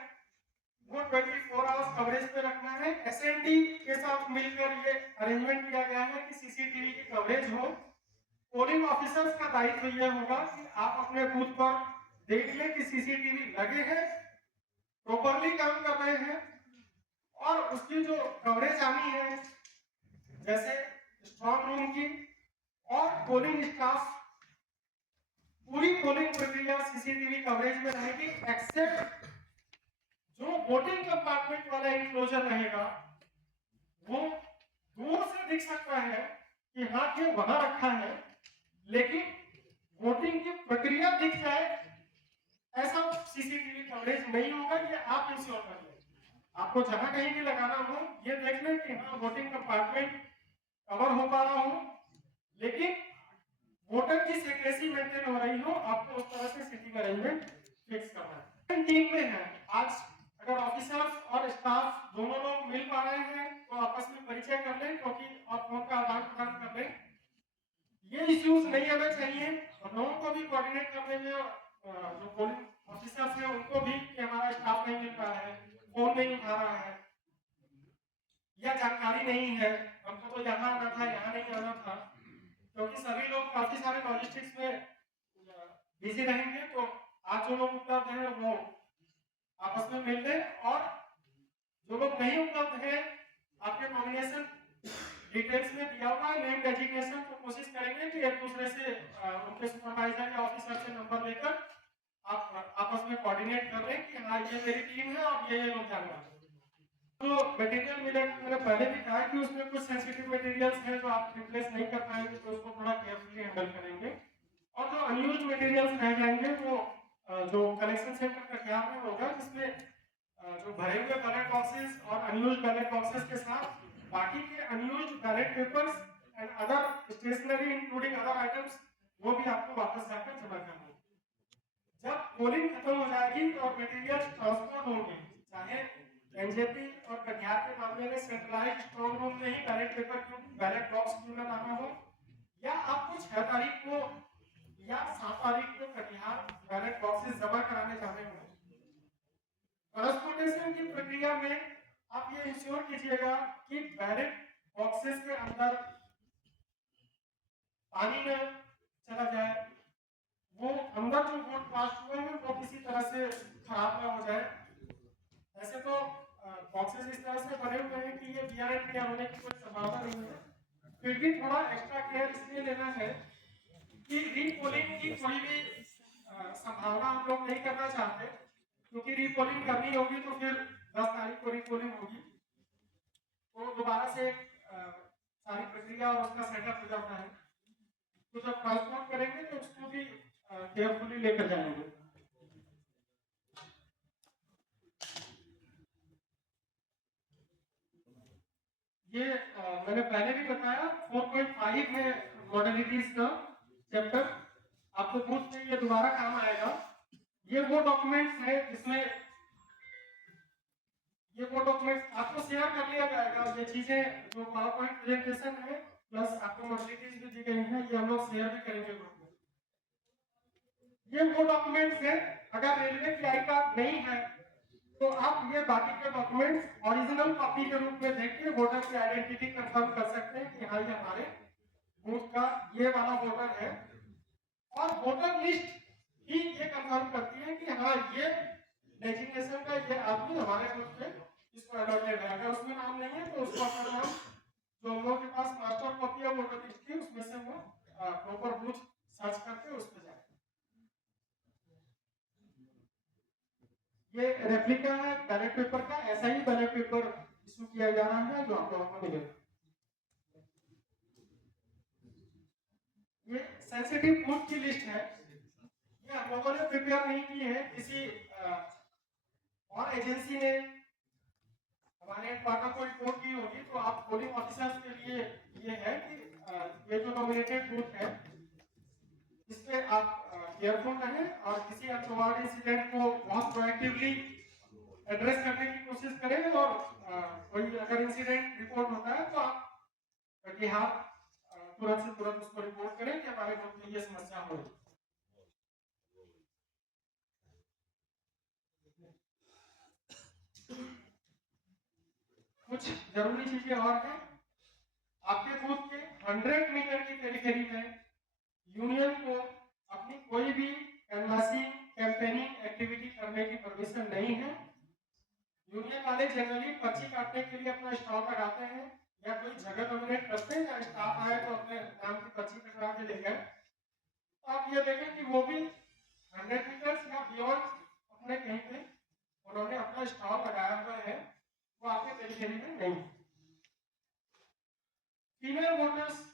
वो 24 आवर्स कवरेज पे रखना है। एसएनडी के साथ मिलकर ये अरेंजमेंट किया गया है कि सीसीटीवी की कवरेज हो। पोलिंग ऑफिसर्स का दायित्व यह होगा कि आप अपने बूथ पर देखिए कि सीसीटीवी लगे हैं, प्रॉपर्ली काम कर रहे हैं और उसकी जो कवरेज आनी है जैसे स्ट्रॉन्ग रूम की और पोलिंग स्टाफ, पूरी पोलिंग प्रक्रिया सीसीटीवी कवरेज में रहेगी एक्सेप्ट जो वोटिंग कंपार्टमेंट वाला इंक्लोजर रहेगा वो दूर से दिख सकता है कि हाँ ये वहां रखा है, लेकिन वोटिंग की प्रक्रिया दिख जाए ऐसा सीसीटीवी कवरेज नहीं होगा। ये आप इंश्योर कर लें। आपको जहां कहीं भी लगाना हो ये देख लें कि हाँ वोटिंग कंपार्टमेंट कवर हो पा रहा हो, लेकिन वोटर की सिक्रेसी मेंटेन हो रही हो, आपको उस तरह से सीटिंग अरेंजमेंट फिक्स करना है। टीम में है आज, अगर ऑफिसर्स और स्टाफ दोनों लोग मिल पा रहे हैं तो आपस में परिचय कर लें, क्योंकि और फोन का आदान प्रदान कर लें। ये इश्यूज नहीं आना चाहिए, और लोगों को भी कोऑर्डिनेट करने में जो पोलिंग ऑफिसर्स हैं उनको भी कि हमारा स्टाफ नहीं मिल रहा है, फोन नहीं उठा रहा है, या जानकारी नहीं है, हमको तो यहाँ आना था यहाँ नहीं आना था, क्योंकि सभी लोग काफी सारे लॉजिस्टिक्स में बिजी रहेंगे। तो आज जो लोग उपलब्ध हैं वो आपस में मिल लें, और जो लोग नहीं उपलब्ध हैं आपके नॉमिनेशन डिटेल्स में दिया हुआ है नेम डेजिग्नेशन, तो कोशिश करेंगे कि एक दूसरे से उनके सुपरवाइजर या ऑफिसर से नंबर लेकर आप आपस में कोऑर्डिनेट कर लें कि हाँ ये मेरी टीम है और ये लोग जाना है। तो मटेरियल मिला, मैंने पहले भी कहा कि उसमें कुछ सेंसिटिव मटेरियल्स हैं जो आप रिप्लेस नहीं कर पाएंगे, तो उसको थोड़ा केयरफुली हैंडल करेंगे। और जो अनयूज्ड मटेरियल्स रह जाएंगे वो जो कलेक्शन सेंटर का क्या में होगा, जिसमें जो भरे हुए बैलेट बॉक्सेस और अनयूज्ड बैलेट बॉक्सेस के साथ बाकी के unused ballot papers and other stationery including other items वो भी आपको वापस जाकर जमा करना है। जब पोलिंग खत्म हो जाएगी और मटेरियल्स ट्रांसपोर्ट होंगे, चाहे एनजेपी और कटिहार के मामले में सेंट्रलाइज्ड स्ट्रॉन्ग रूम में ही बैलेट पेपर क्यों, बैलेट बॉक्स क्यों न लाना हो, या आपको 6 तारीख को या 7 तारीख को कटिहार बैलेट बॉक्सेस जमा कराने जाने हों, ट्रांसपोर्टेशन की प्रक्रिया में आप ये इंश्योर कीजिएगा कि बैलेट बॉक्सेस के अंदर पानी न चला जाए, वो अंदर जो वोट कास्ट हुए हैं वो किसी तरह से खराब ना हो जाए। ऐसे तो बॉक्सेस इस तरह से बने हुए हैं कि ये बियर एंड टियर होने की कोई संभावना नहीं है, फिर भी थोड़ा एक्स्ट्रा केयर इसलिए लेना है कि रीपोलिंग की कोई भी संभावना हम लोग नहीं करना चाहते, क्योंकि रीपोलिंग करनी होगी तो फिर 10 तारीख को रीपोलिंग होगी, तो दोबारा से सारी प्रक्रिया और उसका सेटअप हो जाता है। तो जब ट्रांसपोर्ट करेंगे तो उसको भी केयरफुली लेकर जाएंगे। ये मैंने पहले भी बताया 4.5 है मॉडलिटीज का चैप्टर, आपको बूथ में ये दोबारा काम आएगा। ये वो डॉक्यूमेंट्स है जिसमें ये वो डॉक्यूमेंट्स आपको शेयर कर लिया जाएगा। ये चीजें जो पावर पॉइंट प्रेजेंटेशन है प्लस आपको मॉडलिटीज भी दी गई हैं, ये हम लोग शेयर भी करेंगे ग्रुप में। ये वो डॉक्यूमेंट्स है, अगर रेलवे की आई कार्ड नहीं है तो आप ये बाकी के डॉक्यूमेंट्स ओरिजिनल कॉपी के रूप में देख के वोटर की आइडेंटिटी कंफर्म कर सकते हैं कि हाँ ये हमारे बूथ का ये वाला वोटर है। और वोटर लिस्ट ही ये कंफर्म करती है कि हाँ ये डेजिग्नेशन का ये आदमी हमारे बूथ में इसको अलॉटेड है। अगर उसमें नाम नहीं है तो उसको अपना नाम जो हम लोग के पास मास्टर कॉपी है वोटर लिस्ट की उसमें से वो प्रॉपर बूथ सर्च करके उस पर जाए। ये रेप्लिका है बैलेट पेपर का, ऐसा ही बैलेट पेपर इशू किया जा रहा है जो आप लोगों को मिलेगा। ये सेंसिटिव बूथ की लिस्ट है, ये हम लोगों ने प्रिपेयर नहीं की है, किसी और एजेंसी ने हमारे पार्टनर को रिपोर्ट की होगी। तो आप पोलिंग ऑफिसर्स के लिए ये है कि ये जो नॉमिनेटेड बूथ है इसमें आप केयरफुल रहें और किसी अनटोवर्ड इंसिडेंट को बहुत प्रोएक्टिवली एड्रेस करने की कोशिश करें। और कोई अगर इंसिडेंट रिपोर्ट होता है तो आप कटिहार तुरंत से तुरंत उसको रिपोर्ट करें कि हमारे ग्रुप में ये समस्या हो रही। कुछ जरूरी चीजें और हैं, आपके बूथ के 100 मीटर की पेरिफेरी में यूनियन को अपनी कोई भी कैनवासिंग कैंपेनिंग एक्टिविटी करने की परमिशन नहीं है। यूनियन वाले जनरली पर्ची काटने के लिए अपना स्टॉल लगाते हैं या कोई जगह नॉमिनेट करते हैं या स्टाफ आए तो अपने नाम की पर्ची कटवा के लेकर। आप ये देखें कि वो भी 100 मीटर्स या बियॉन्ड अपने कहीं पे उन्होंने अपना स्टॉल लगाया हुआ है, वो आपके पेरिफेरी में नहीं। फीमेल वोटर्स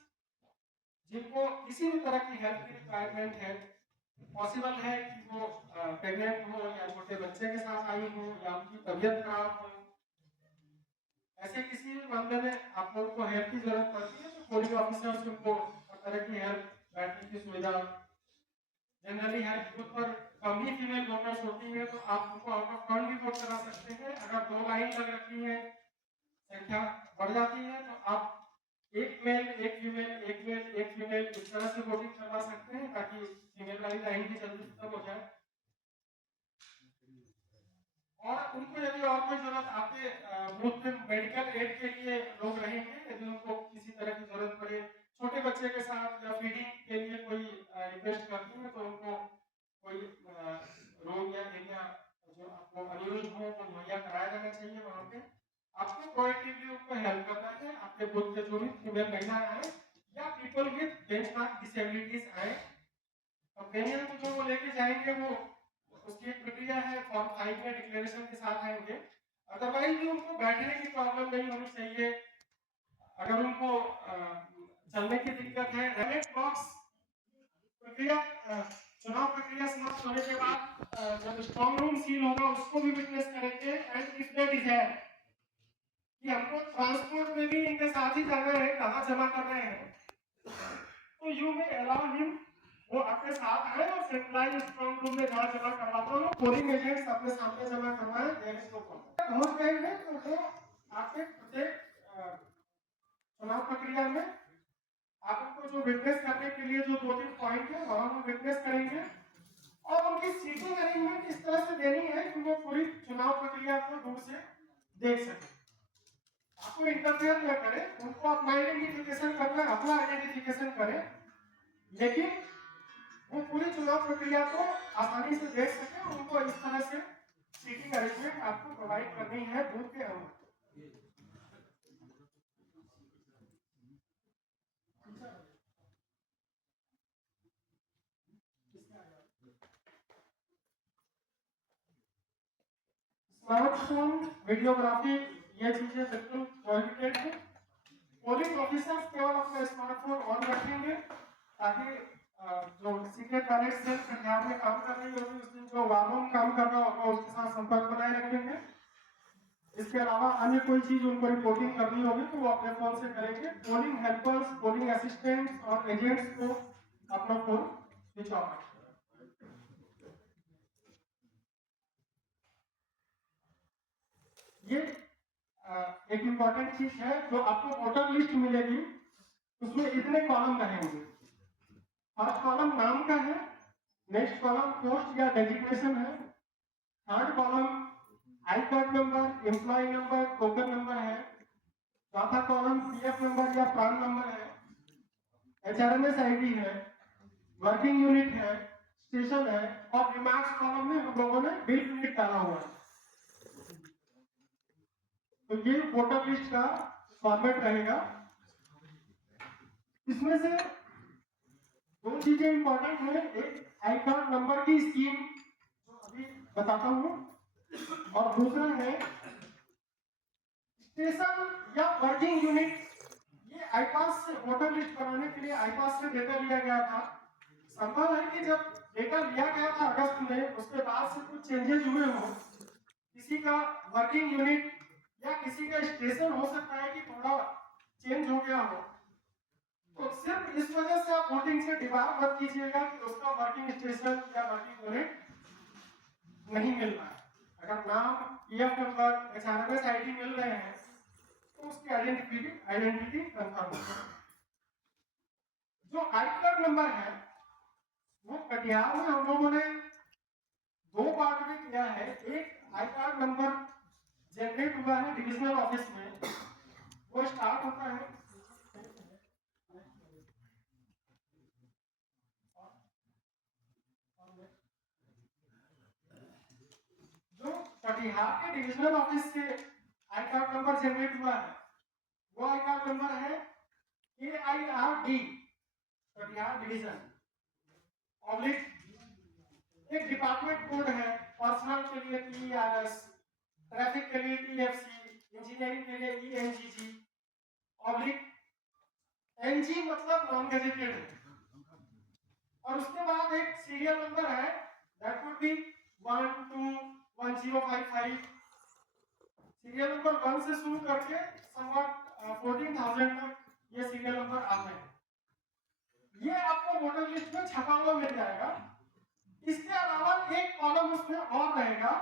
जिनको किसी भी तरह की हेल्प की रिक्वायरमेंट है, पॉसिबल है कि वो प्रेग्नेंट हो या छोटे बच्चे के साथ आई हो या उनकी तबीयत खराब हो, ऐसे किसी भी मामले में आप लोगों को हेल्प की जरूरत पड़ती है तो पोलिंग ऑफिसर्स उनको हर तरह की हेल्प, बैठने की सुविधा, जनरली हर बूथ पर कम ही फीमेल वोटर्स होती है तो आप उनको आउट ऑफ टर्न भी वोट करा सकते हैं। अगर 2 लाइन लग रखी है, संख्या बढ़ जाती है तो आप एक मेल एक फीमेल, एक मेल एक फीमेल इस तरह से वोटिंग करवा सकते हैं ताकि फीमेल वाली लाइन भी जल्दी खत्म हो जाए। और उनको यदि और कोई जरूरत आपके बूथ में मेडिकल एड के लिए लोग रहेंगे, यदि उनको किसी तरह की जरूरत पड़े, छोटे बच्चे के साथ या फीडिंग के लिए कोई रिक्वेस्ट करती है तो उनको कोई रोड या एरिया जो आपको अनयूज हो वो मुहैया कराया जाना चाहिए। वहाँ पे आपको प्रोएक्टिवली उनको हेल्प करना है। आपके बूथ के जो भी फीमेल महिलाएं आए या पीपल विद बेंचमार्क डिसेबिलिटीज आए, ओपिनियन को जो वो लेके जाएंगे वो उसकी एक प्रक्रिया है, फॉर्म 5 में डिक्लेरेशन के साथ आएंगे। अदरवाइज भी उनको बैठने की प्रॉब्लम नहीं होनी चाहिए। अगर उनको चलने की दिक्कत है, बैलेट बॉक्स प्रक्रिया, चुनाव प्रक्रिया समाप्त होने के बाद जब स्ट्रॉन्ग रूम सील होगा उसको भी विटनेस करेंगे। एंड इफ दे डिजायर कि हमको ट्रांसपोर्ट में भी इनके साथ ही जाना है, कहाँ जमा कर रहे हैं, तो यू में अलाउ हिम, वो आपके साथ आए और सेंट्रलाइज स्ट्रॉन्ग रूम में जहाँ जमा करवाता हूँ, पोलिंग एजेंट्स अपने सामने जमा करवाएं, देयर इज नो प्रॉब्लम। पहुंच गए तो वो आपके प्रत्येक चुनाव प्रक्रिया में आप उनको जो विटनेस करने के लिए जो 2-3 पॉइंट है वहां वो विटनेस करेंगे और उनकी सीटिंग अरेंजमेंट इस तरह से देनी है कि वो पूरी चुनाव प्रक्रिया को दूर से देख सके, आपको इंटरफेयर न करे, उनको अपना आइडेंटिफिकेशन करना, अपना आइडेंटिफिकेशन करें, लेकिन वो पूरी चुनाव प्रक्रिया को आसानी से देख सके। उनको इस तरह से सीटिंग अरेंजमेंट आपको प्रोवाइड करनी है बूथ के अंदर। स्मार्टफोन, वीडियोग्राफी, ये चीजें बिल्कुल प्रोहिबिटेड है। पोलिंग ऑफिसर्स केवल अपना स्मार्टफोन ऑन रखेंगे ताकि जो सीक्रेट बैलेट सेल पंजाब में काम कर रही होगी उस दिन जो वार रूम काम कर रहा होगा उसके साथ संपर्क बनाए रखेंगे। इसके अलावा अन्य कोई चीज उनको रिपोर्टिंग करनी होगी तो वो अपने फोन से करेंगे। पोलिंग हेल्पर्स, पोलिंग असिस्टेंट्स और एजेंट्स को अपना फोन स्विच ऑफ रखें। ये एक इंपॉर्टेंट चीज है, जो आपको वोटर लिस्ट मिलेगी उसमें इतने कॉलम रहेंगे। फर्स्ट कॉलम नाम का है, नेक्स्ट कॉलम पोस्ट या डेजिग्नेशन है, third column I card number, employ number, token number है, चौथा कॉलम पीएफ नंबर या प्रान नंबर है, एचआरएमएस आईडी है, वर्किंग यूनिट है, स्टेशन है, और रिमार्क्स कॉलम में हम लोगों ने बिल यूनिट डाला हुआ है। तो ये वोटर लिस्ट का फॉर्मेट रहेगा। इसमें से दो चीजें इंपॉर्टेंट है, एक आई कार्ड नंबर की स्कीम जो अभी बताता हूं, और दूसरा है स्टेशन या वर्किंग यूनिट। ये आईपास से वोटर लिस्ट बनाने के लिए आईपास से डेटा लिया गया था। संभव है कि जब डेटा लिया गया था अगस्त में, उसके बाद से कुछ चेंजेस हुए हो, किसी का वर्किंग यूनिट या किसी का स्टेशन हो सकता है कि थोड़ा चेंज हो गया हो, तो सिर्फ इस वजह से आप वोटिंग से डिबार मत कीजिएगा कि उसका वर्किंग स्टेशन या वर्किंग यूनिट नहीं मिल रहा है। अगर नाम, पीएफ नंबर, एचआरएमएस आईडी मिल रहे हैं तो उसकी आइडेंटिटी कंफर्म है। जो आई कार्ड नंबर है वो कटिहार में हम लोगों ने 2 पार्ट में किया है। एक आई कार्ड नंबर जनरेट हुआ है डिविजनल ऑफिस में, वो स्टार्ट होता है जो कटिहार के डिविजनल ऑफिस से आई कार्ड नंबर जनरेट हुआ है, वो आई कार्ड नंबर है KIRD, कटिहार डिवीजन ऑब्लिक। एक डिपार्टमेंट कोड है, पर्सनल के लिए PRS, ट्रैफिक के लिए TFC, इंजीनियरिंग के लिए ENGG ऑब्लिक NG मतलब नॉन गेजेटेड है। और उसके बाद एक सीरियल नंबर है, that would be 121055। Serial number 1 से शुरू करके समवट 14,000 तक ये सीरियल नंबर आते हैं, ये आपको वोटर लिस्ट में छपा हुआ मिल जाएगा। इसके अलावा एक कॉलम उसमें और रहेगा,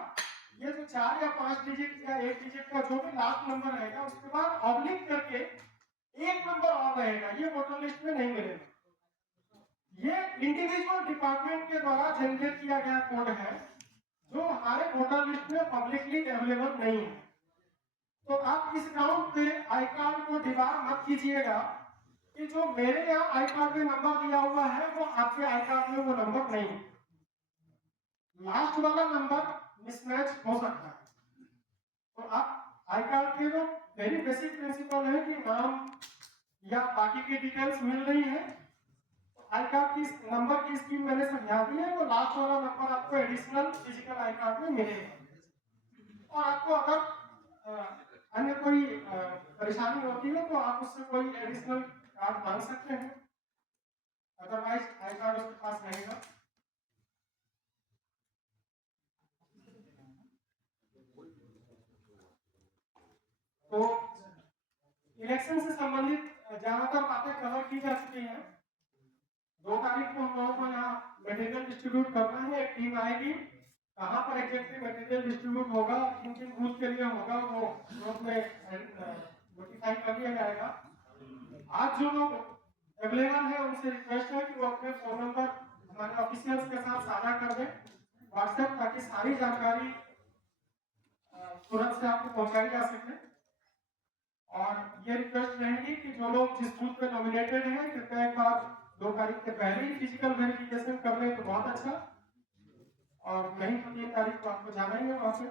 ये जो 4 या 5 डिजिट या 1 डिजिट का जो भी लास्ट नंबर रहेगा, उसके बाद ऑब्लिक करके एक नंबर और रहेगा, ये वोटर लिस्ट में नहीं मिलेगा। ये इंडिविजुअल डिपार्टमेंट के द्वारा जनरेट किया गया कोड है, जो हमारे वोटर लिस्ट में पब्लिकली अवेलेबल नहीं है। तो आप इस ग्राउंड पे आई कार्ड को डिवाइड मत कीजिएगा कि जो मेरे यहाँ आई कार्ड में नंबर दिया हुआ है वो आपके आई कार्ड में वो नंबर नहीं है। लास्ट वाला नंबर मिसमैच हो सकता है। तो आप आई कार्ड के जो वेरी बेसिक प्रिंसिपल है कि नाम या बाकी की डिटेल्स मिल रही है, तो आई कार्ड की नंबर की स्कीम मैंने समझा दी है, वो लास्ट वाला नंबर आपको एडिशनल फिजिकल आई कार्ड में मिलेगा। और आपको अगर अन्य कोई परेशानी होती है तो आप उससे कोई एडिशनल कार्ड मांग सकते हैं, अदरवाइज आई कार्ड उसके पास रहेगा। तो इलेक्शन से संबंधित ज्यादातर बातें कवर की जा चुकी हैं। 2 तारीख को हम लोगों को यहाँ मटेरियल डिस्ट्रीब्यूट करना है, एक टीम आएगी, कहाँ पर एग्जैक्टली मटेरियल डिस्ट्रीब्यूट होगा, किन किन बूथ के लिए होगा, वो ग्रुप में नोटिफाई कर दिया जाएगा। आज जो लोग अवेलेबल है उनसे रिक्वेस्ट है कि वो अपने फोन नंबर हमारे ऑफिशियल्स के साथ साझा कर दें व्हाट्सएप, ताकि सारी जानकारी तुरंत से आपको पहुंचाई जा सके। और ये रिक्वेस्ट रहेगी कि जो लोग जिस बूथ पे नॉमिनेटेड हैं, कृपया एक बार 2 तारीख के पहले ही फिजिकल वेरिफिकेशन कर लें तो बहुत अच्छा, और नहीं तो 3 तारीख को आपको जाना ही है वहां पे।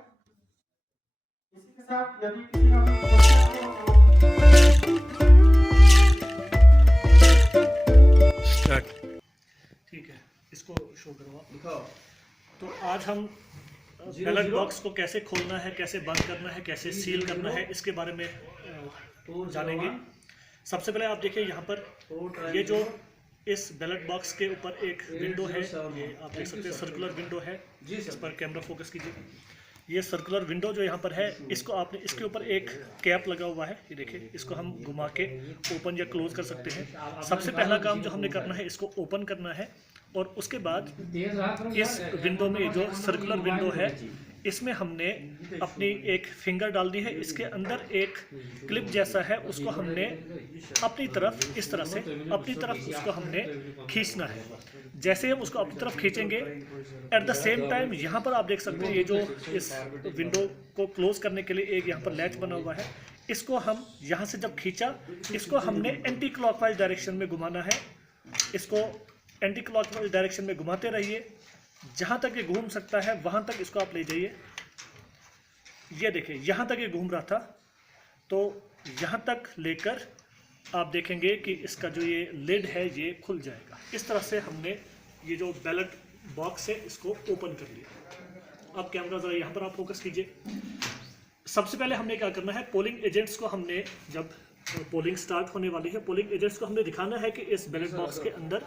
इसी के साथ यदि किसी का भी क्वेश्चन हो स्टार्ट। ठीक है, इसको शो करवा दिखाओ। तो आज हम बैलेट बॉक्स को कैसे खोलना है, कैसे बंद करना है, कैसे सील करना है, इसके बारे में जानेंगे। सबसे पहले आप देखिए यहाँ पर ये जो इस बैलेट बॉक्स के ऊपर एक विंडो है, ये आप देख सकते हैं सर्कुलर विंडो है। इस पर कैमरा फोकस कीजिए। ये सर्कुलर विंडो जो यहाँ पर है, इसको आपने इसके ऊपर एक कैप लगा हुआ है, ये देखिए, इसको हम घुमा के ओपन या क्लोज कर सकते हैं। सबसे पहला काम जो हमने करना है, इसको ओपन करना है, और उसके बाद इस विंडो में जो सर्कुलर विंडो है, इसमें हमने अपनी एक फिंगर डाल दी है। इसके अंदर एक क्लिप जैसा है, उसको हमने अपनी तरफ इस तरह से अपनी तरफ उसको हमने खींचना है। जैसे हम उसको अपनी तरफ खींचेंगे, एट द सेम टाइम यहाँ पर आप देख सकते हैं ये जो इस विंडो को क्लोज करने के लिए एक यहाँ पर लैच बना हुआ है, इसको हम यहाँ से जब खींचा, इसको हमने एंटी क्लॉकवाइज डायरेक्शन में घुमाना है। इसको एंटी क्लॉकवाइज डायरेक्शन में घुमाते रहिए, जहाँ तक ये घूम सकता है वहाँ तक इसको आप ले जाइए। ये देखिए, यहाँ तक ये घूम रहा था, तो यहाँ तक लेकर आप देखेंगे कि इसका जो ये लिड है ये खुल जाएगा। इस तरह से हमने ये जो बैलेट बॉक्स है इसको ओपन कर लिया। अब कैमरा ज़रा यहाँ पर आप फोकस कीजिए। सबसे पहले हमने क्या करना है, पोलिंग एजेंट्स को हमने, जब पोलिंग स्टार्ट होने वाली है, पोलिंग एजेंट्स को हमने दिखाना है कि इस बैलेट बॉक्स के अंदर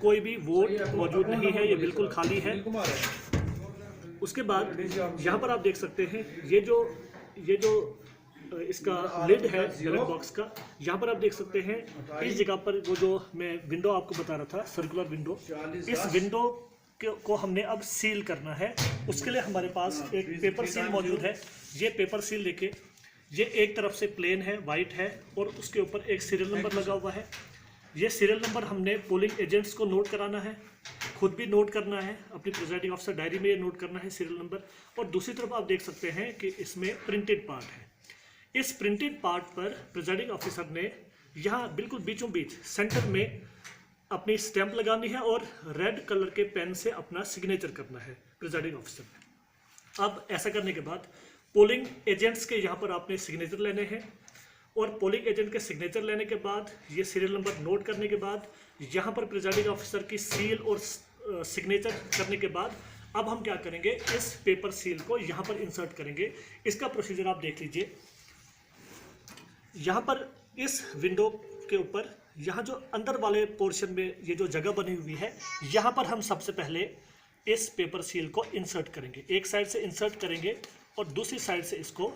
कोई भी वोट मौजूद नहीं है, ये बिल्कुल खाली है। उसके बाद यहाँ पर आप देख सकते हैं ये जो इसका लिड है बैलेट बॉक्स का, यहाँ पर आप देख सकते हैं इस जगह पर वो जो मैं विंडो आपको बता रहा था, सर्कुलर विंडो, इस विंडो को हमने अब सील करना है। उसके लिए हमारे पास एक पेपर सील मौजूद है। ये पेपर सील लेके, ये एक तरफ से प्लेन है, वाइट है, और उसके ऊपर एक सीरियल नंबर लगा हुआ है। ये सीरियल नंबर हमने पोलिंग एजेंट्स को नोट कराना है, खुद भी नोट करना है, अपनी प्रिजाइडिंग ऑफिसर डायरी में ये नोट करना है सीरियल नंबर। और दूसरी तरफ आप देख सकते हैं कि इसमें प्रिंटेड पार्ट है। इस प्रिंटेड पार्ट पर प्रिजाइडिंग ऑफिसर ने यहाँ बिल्कुल बीचों बीच सेंटर में अपनी स्टैंप लगानी है और रेड कलर के पेन से अपना सिग्नेचर करना है प्रिजाइडिंग ऑफिसर ने। अब ऐसा करने के बाद पोलिंग एजेंट्स के यहाँ पर आपने सिग्नेचर लेने हैं, और पोलिंग एजेंट के सिग्नेचर लेने के बाद, ये सीरियल नंबर नोट करने के बाद, यहाँ पर प्रिजाइडिंग ऑफिसर की सील और सिग्नेचर करने के बाद, अब हम क्या करेंगे, इस पेपर सील को यहाँ पर इंसर्ट करेंगे। इसका प्रोसीजर आप देख लीजिए। यहाँ पर इस विंडो के ऊपर, यहाँ जो अंदर वाले पोर्शन में ये जो जगह बनी हुई है, यहाँ पर हम सबसे पहले इस पेपर सील को इंसर्ट करेंगे। एक साइड से इंसर्ट करेंगे और दूसरी साइड से इसको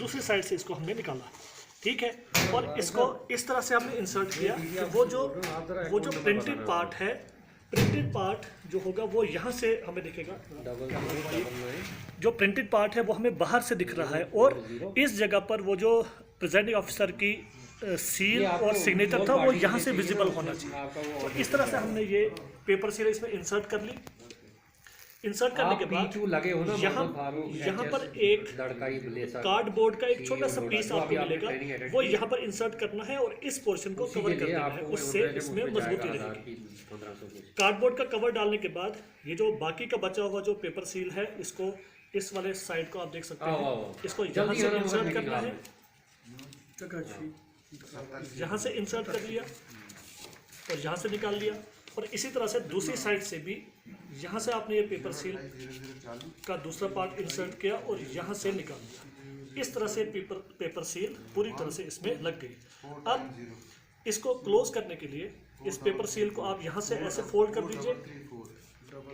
दूसरी साइड से इसको हमने निकाला, ठीक है। और इसको इस तरह से हमने इंसर्ट किया कि वो जो प्रिंटेड पार्ट है, प्रिंटेड पार्ट जो होगा वो यहाँ से हमें दिखेगा, जो प्रिंटेड पार्ट है वो हमें बाहर से दिख रहा है, और इस जगह पर वो जो प्रेजेंटिंग ऑफिसर की सील और सिग्नेचर था वो यहाँ से विजिबल होना चाहिए। तो इस तरह से हमने ये पेपर सील इसमें इंसर्ट कर ली। इंसर्ट करने के बाद यहाँ पर एक कार्डबोर्ड का एक छोटा सा पीस आपको मिलेगा, वो यहाँ पर इंसर्ट करना है और इस पोर्शन को कवर कर देना है, उससे इसमें मजबूती रहेगी। कार्डबोर्ड का कवर डालने के बाद ये जो बाकी का बचा हुआ जो पेपर सील है, इसको इस वाले साइड को आप देख सकते हैं, इसको यहाँ से इंसर्ट करना है, यहाँ से इंसर्ट कर लिया और यहाँ से निकाल लिया। और इसी तरह से दूसरी साइड से भी यहाँ से आपने ये पेपर सील का दूसरा पार्ट इंसर्ट किया और यहाँ से निकाल लिया। इस तरह से पेपर सील पूरी तरह से इसमें लग गई। अब इसको क्लोज करने के लिए इस पेपर सील को आप यहाँ से ऐसे फोल्ड कर दीजिए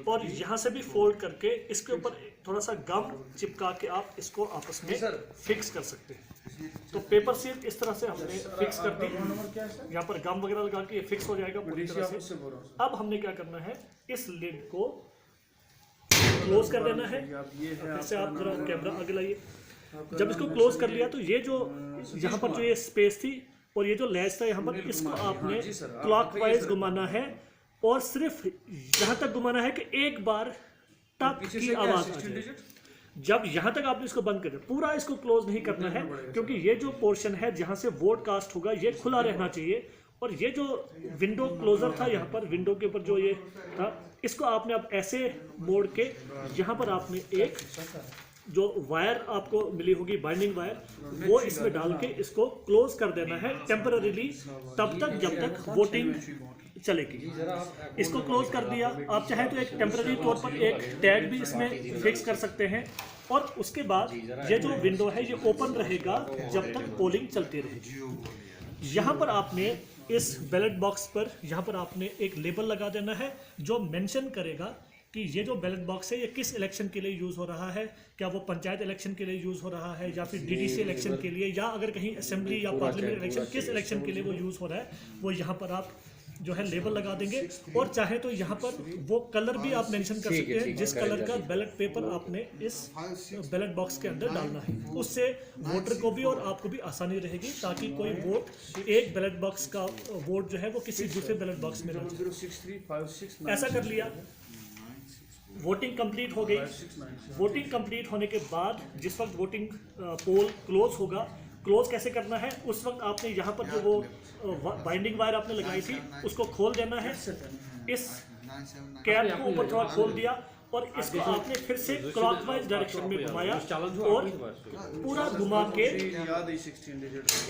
और यहाँ से भी फोल्ड करके इसके ऊपर थोड़ा सा गम चिपका के आप इसको आपस में फिक्स कर सकते हैं। तो पेपर सील इस तरह से हमने फिक्स कर दी, यहाँ पर गम वगैरह लगा के ये फिक्स हो जाएगा पूरी तरह से। अब हमने क्या करना है, इस लिड को क्लोज कर देना है। फिर से आप जरा कैमरा आगे लाइए। जब इसको क्लोज कर लिया तो ये जो यहाँ पर जो ये स्पेस थी और ये जो लैच था यहाँ पर, इसको आपने क्लॉकवाइज घुमाना है और सिर्फ यहाँ तक घुमाना है कि एक बार टक की आवाज आ जाए। जब यहाँ तक आपने इसको बंद कर दिया, पूरा इसको क्लोज नहीं करना है, क्योंकि ये जो पोर्शन है जहाँ से वोट कास्ट होगा ये खुला रहना चाहिए। और ये जो विंडो क्लोजर था यहाँ पर, विंडो के ऊपर जो ये था, इसको आपने अब ऐसे मोड़ के यहाँ पर आपने एक जो वायर आपको मिली होगी बाइंडिंग वायर, वो इसमें डाल के इसको क्लोज कर देना है टेम्पररीली, तब तक जब तक वोटिंग चलेगी। इसको क्लोज कर दिया। आप चाहे तो एक टेम्पररी तौर पर एक टैग भी इसमें फिक्स कर सकते हैं। और उसके बाद ये जो विंडो है ये ओपन रहेगा जब तक पोलिंग चलती रहेगी। यहाँ पर आपने इस बैलेट बॉक्स पर यहाँ पर आपने एक लेबल लगा देना है जो मेंशन करेगा कि ये जो बैलेट बॉक्स है ये किस इलेक्शन के लिए यूज़ हो रहा है। क्या वो पंचायत इलेक्शन के लिए यूज़ हो रहा है या फिर डीडीसी इलेक्शन के लिए, या अगर कहीं असेंबली या पार्लियामेंट इलेक्शन किस इलेक्शन के लिए वो यूज़ हो रहा है, वो यहाँ पर आप जो है लेबल लगा देंगे। और चाहे तो यहाँ पर वो कलर भी आप मेंशन कर सकते हैं जिस कलर का बैलेट पेपर आपने इस बैलेट बॉक्स के अंदर डालना है। उससे वोटर को भी और आपको भी आसानी रहेगी, ताकि कोई वोट एक बैलेट बॉक्स का वोट जो है वो किसी दूसरे बैलेट बॉक्स में ना जाए। ऐसा कर लिया, वोटिंग कंप्लीट हो गई। वोटिंग कंप्लीट होने के बाद जिस वक्त वोटिंग पोल क्लोज होगा, क्लोज कैसे करना है, उस वक्त आपने यहाँ पर जो वो बाइंडिंग वायर आपने लगाई थी उसको खोल देना है। इस कैप को ऊपर थोड़ा खोल दिया और इसको आपने फिर से क्लॉकवाइज डायरेक्शन में घुमाया और पूरा घुमा के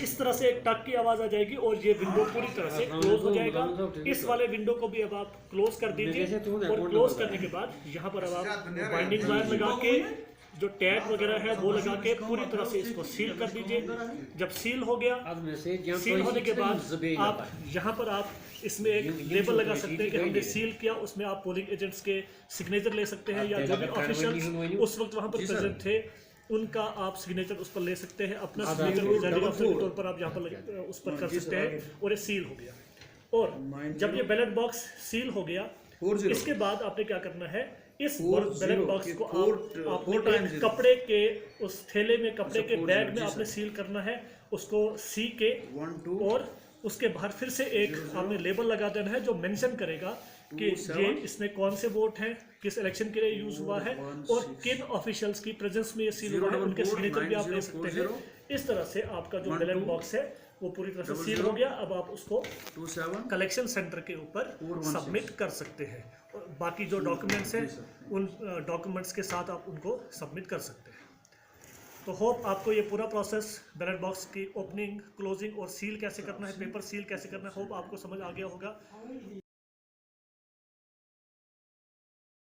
इस तरह से एक टक की आवाज आ जाएगी और ये विंडो पूरी तरह से क्लोज हो जाएगा। इस वाले विंडो को भी अब आप क्लोज कर दीजिए और क्लोज करने के बाद यहाँ पर अब आप बाइंडिंग वायर लगा के जो टैग वगैरह है वो लगा के पूरी तरह से इसको सील कर दीजिए। जब सील हो गया, सील होने के बाद आप यहाँ पर आप इसमें एक लेबल लगा सकते हैं कि हमने सील किया। उसमें आप पोलिंग एजेंट्स के सिग्नेचर ले सकते हैं या जो भी ऑफिशियल्स उस वक्त वहाँ पर प्रेजेंट थे उनका आप सिग्नेचर उस पर ले सकते हैं। अपना सिग्नेचर प्रेजेंटिंग ऑफिसर के तौर पर आप यहाँ पर उस पर कर सकते हैं और ये सील हो गया। और जब ये बैलेट बॉक्स सील हो गया, इसके बाद आपने क्या करना है, इस बैलेट बॉक्स को आपने एक कपड़े के उस थैले में, कपड़े के बैग में आपने सील करना है, उसको सी के, और उसके बाहर फिर से एक आपने लेबल लगा देना है जो मेंशन करेगा कि ये इसमें कौन से वोट हैं, किस इलेक्शन के लिए यूज हुआ है और किन ऑफिशियल्स की प्रेजेंस में ये सील हुआ है, उनके सिग्नेचर भी आप ले सकते हैं। इस तरह से आपका जो बैलेट बॉक्स है वो पूरी तरह से सील हो गया। अब आप उसको कलेक्शन सेंटर के ऊपर सबमिट कर सकते हैं और बाकी जो डॉक्यूमेंट्स हैं उन डॉक्यूमेंट्स के साथ आप उनको सबमिट कर सकते हैं। तो होप आपको ये पूरा प्रोसेस बैलेट बॉक्स की ओपनिंग, क्लोजिंग और सील कैसे करना है, पेपर सील कैसे करना है, होप आपको समझ आ गया होगा।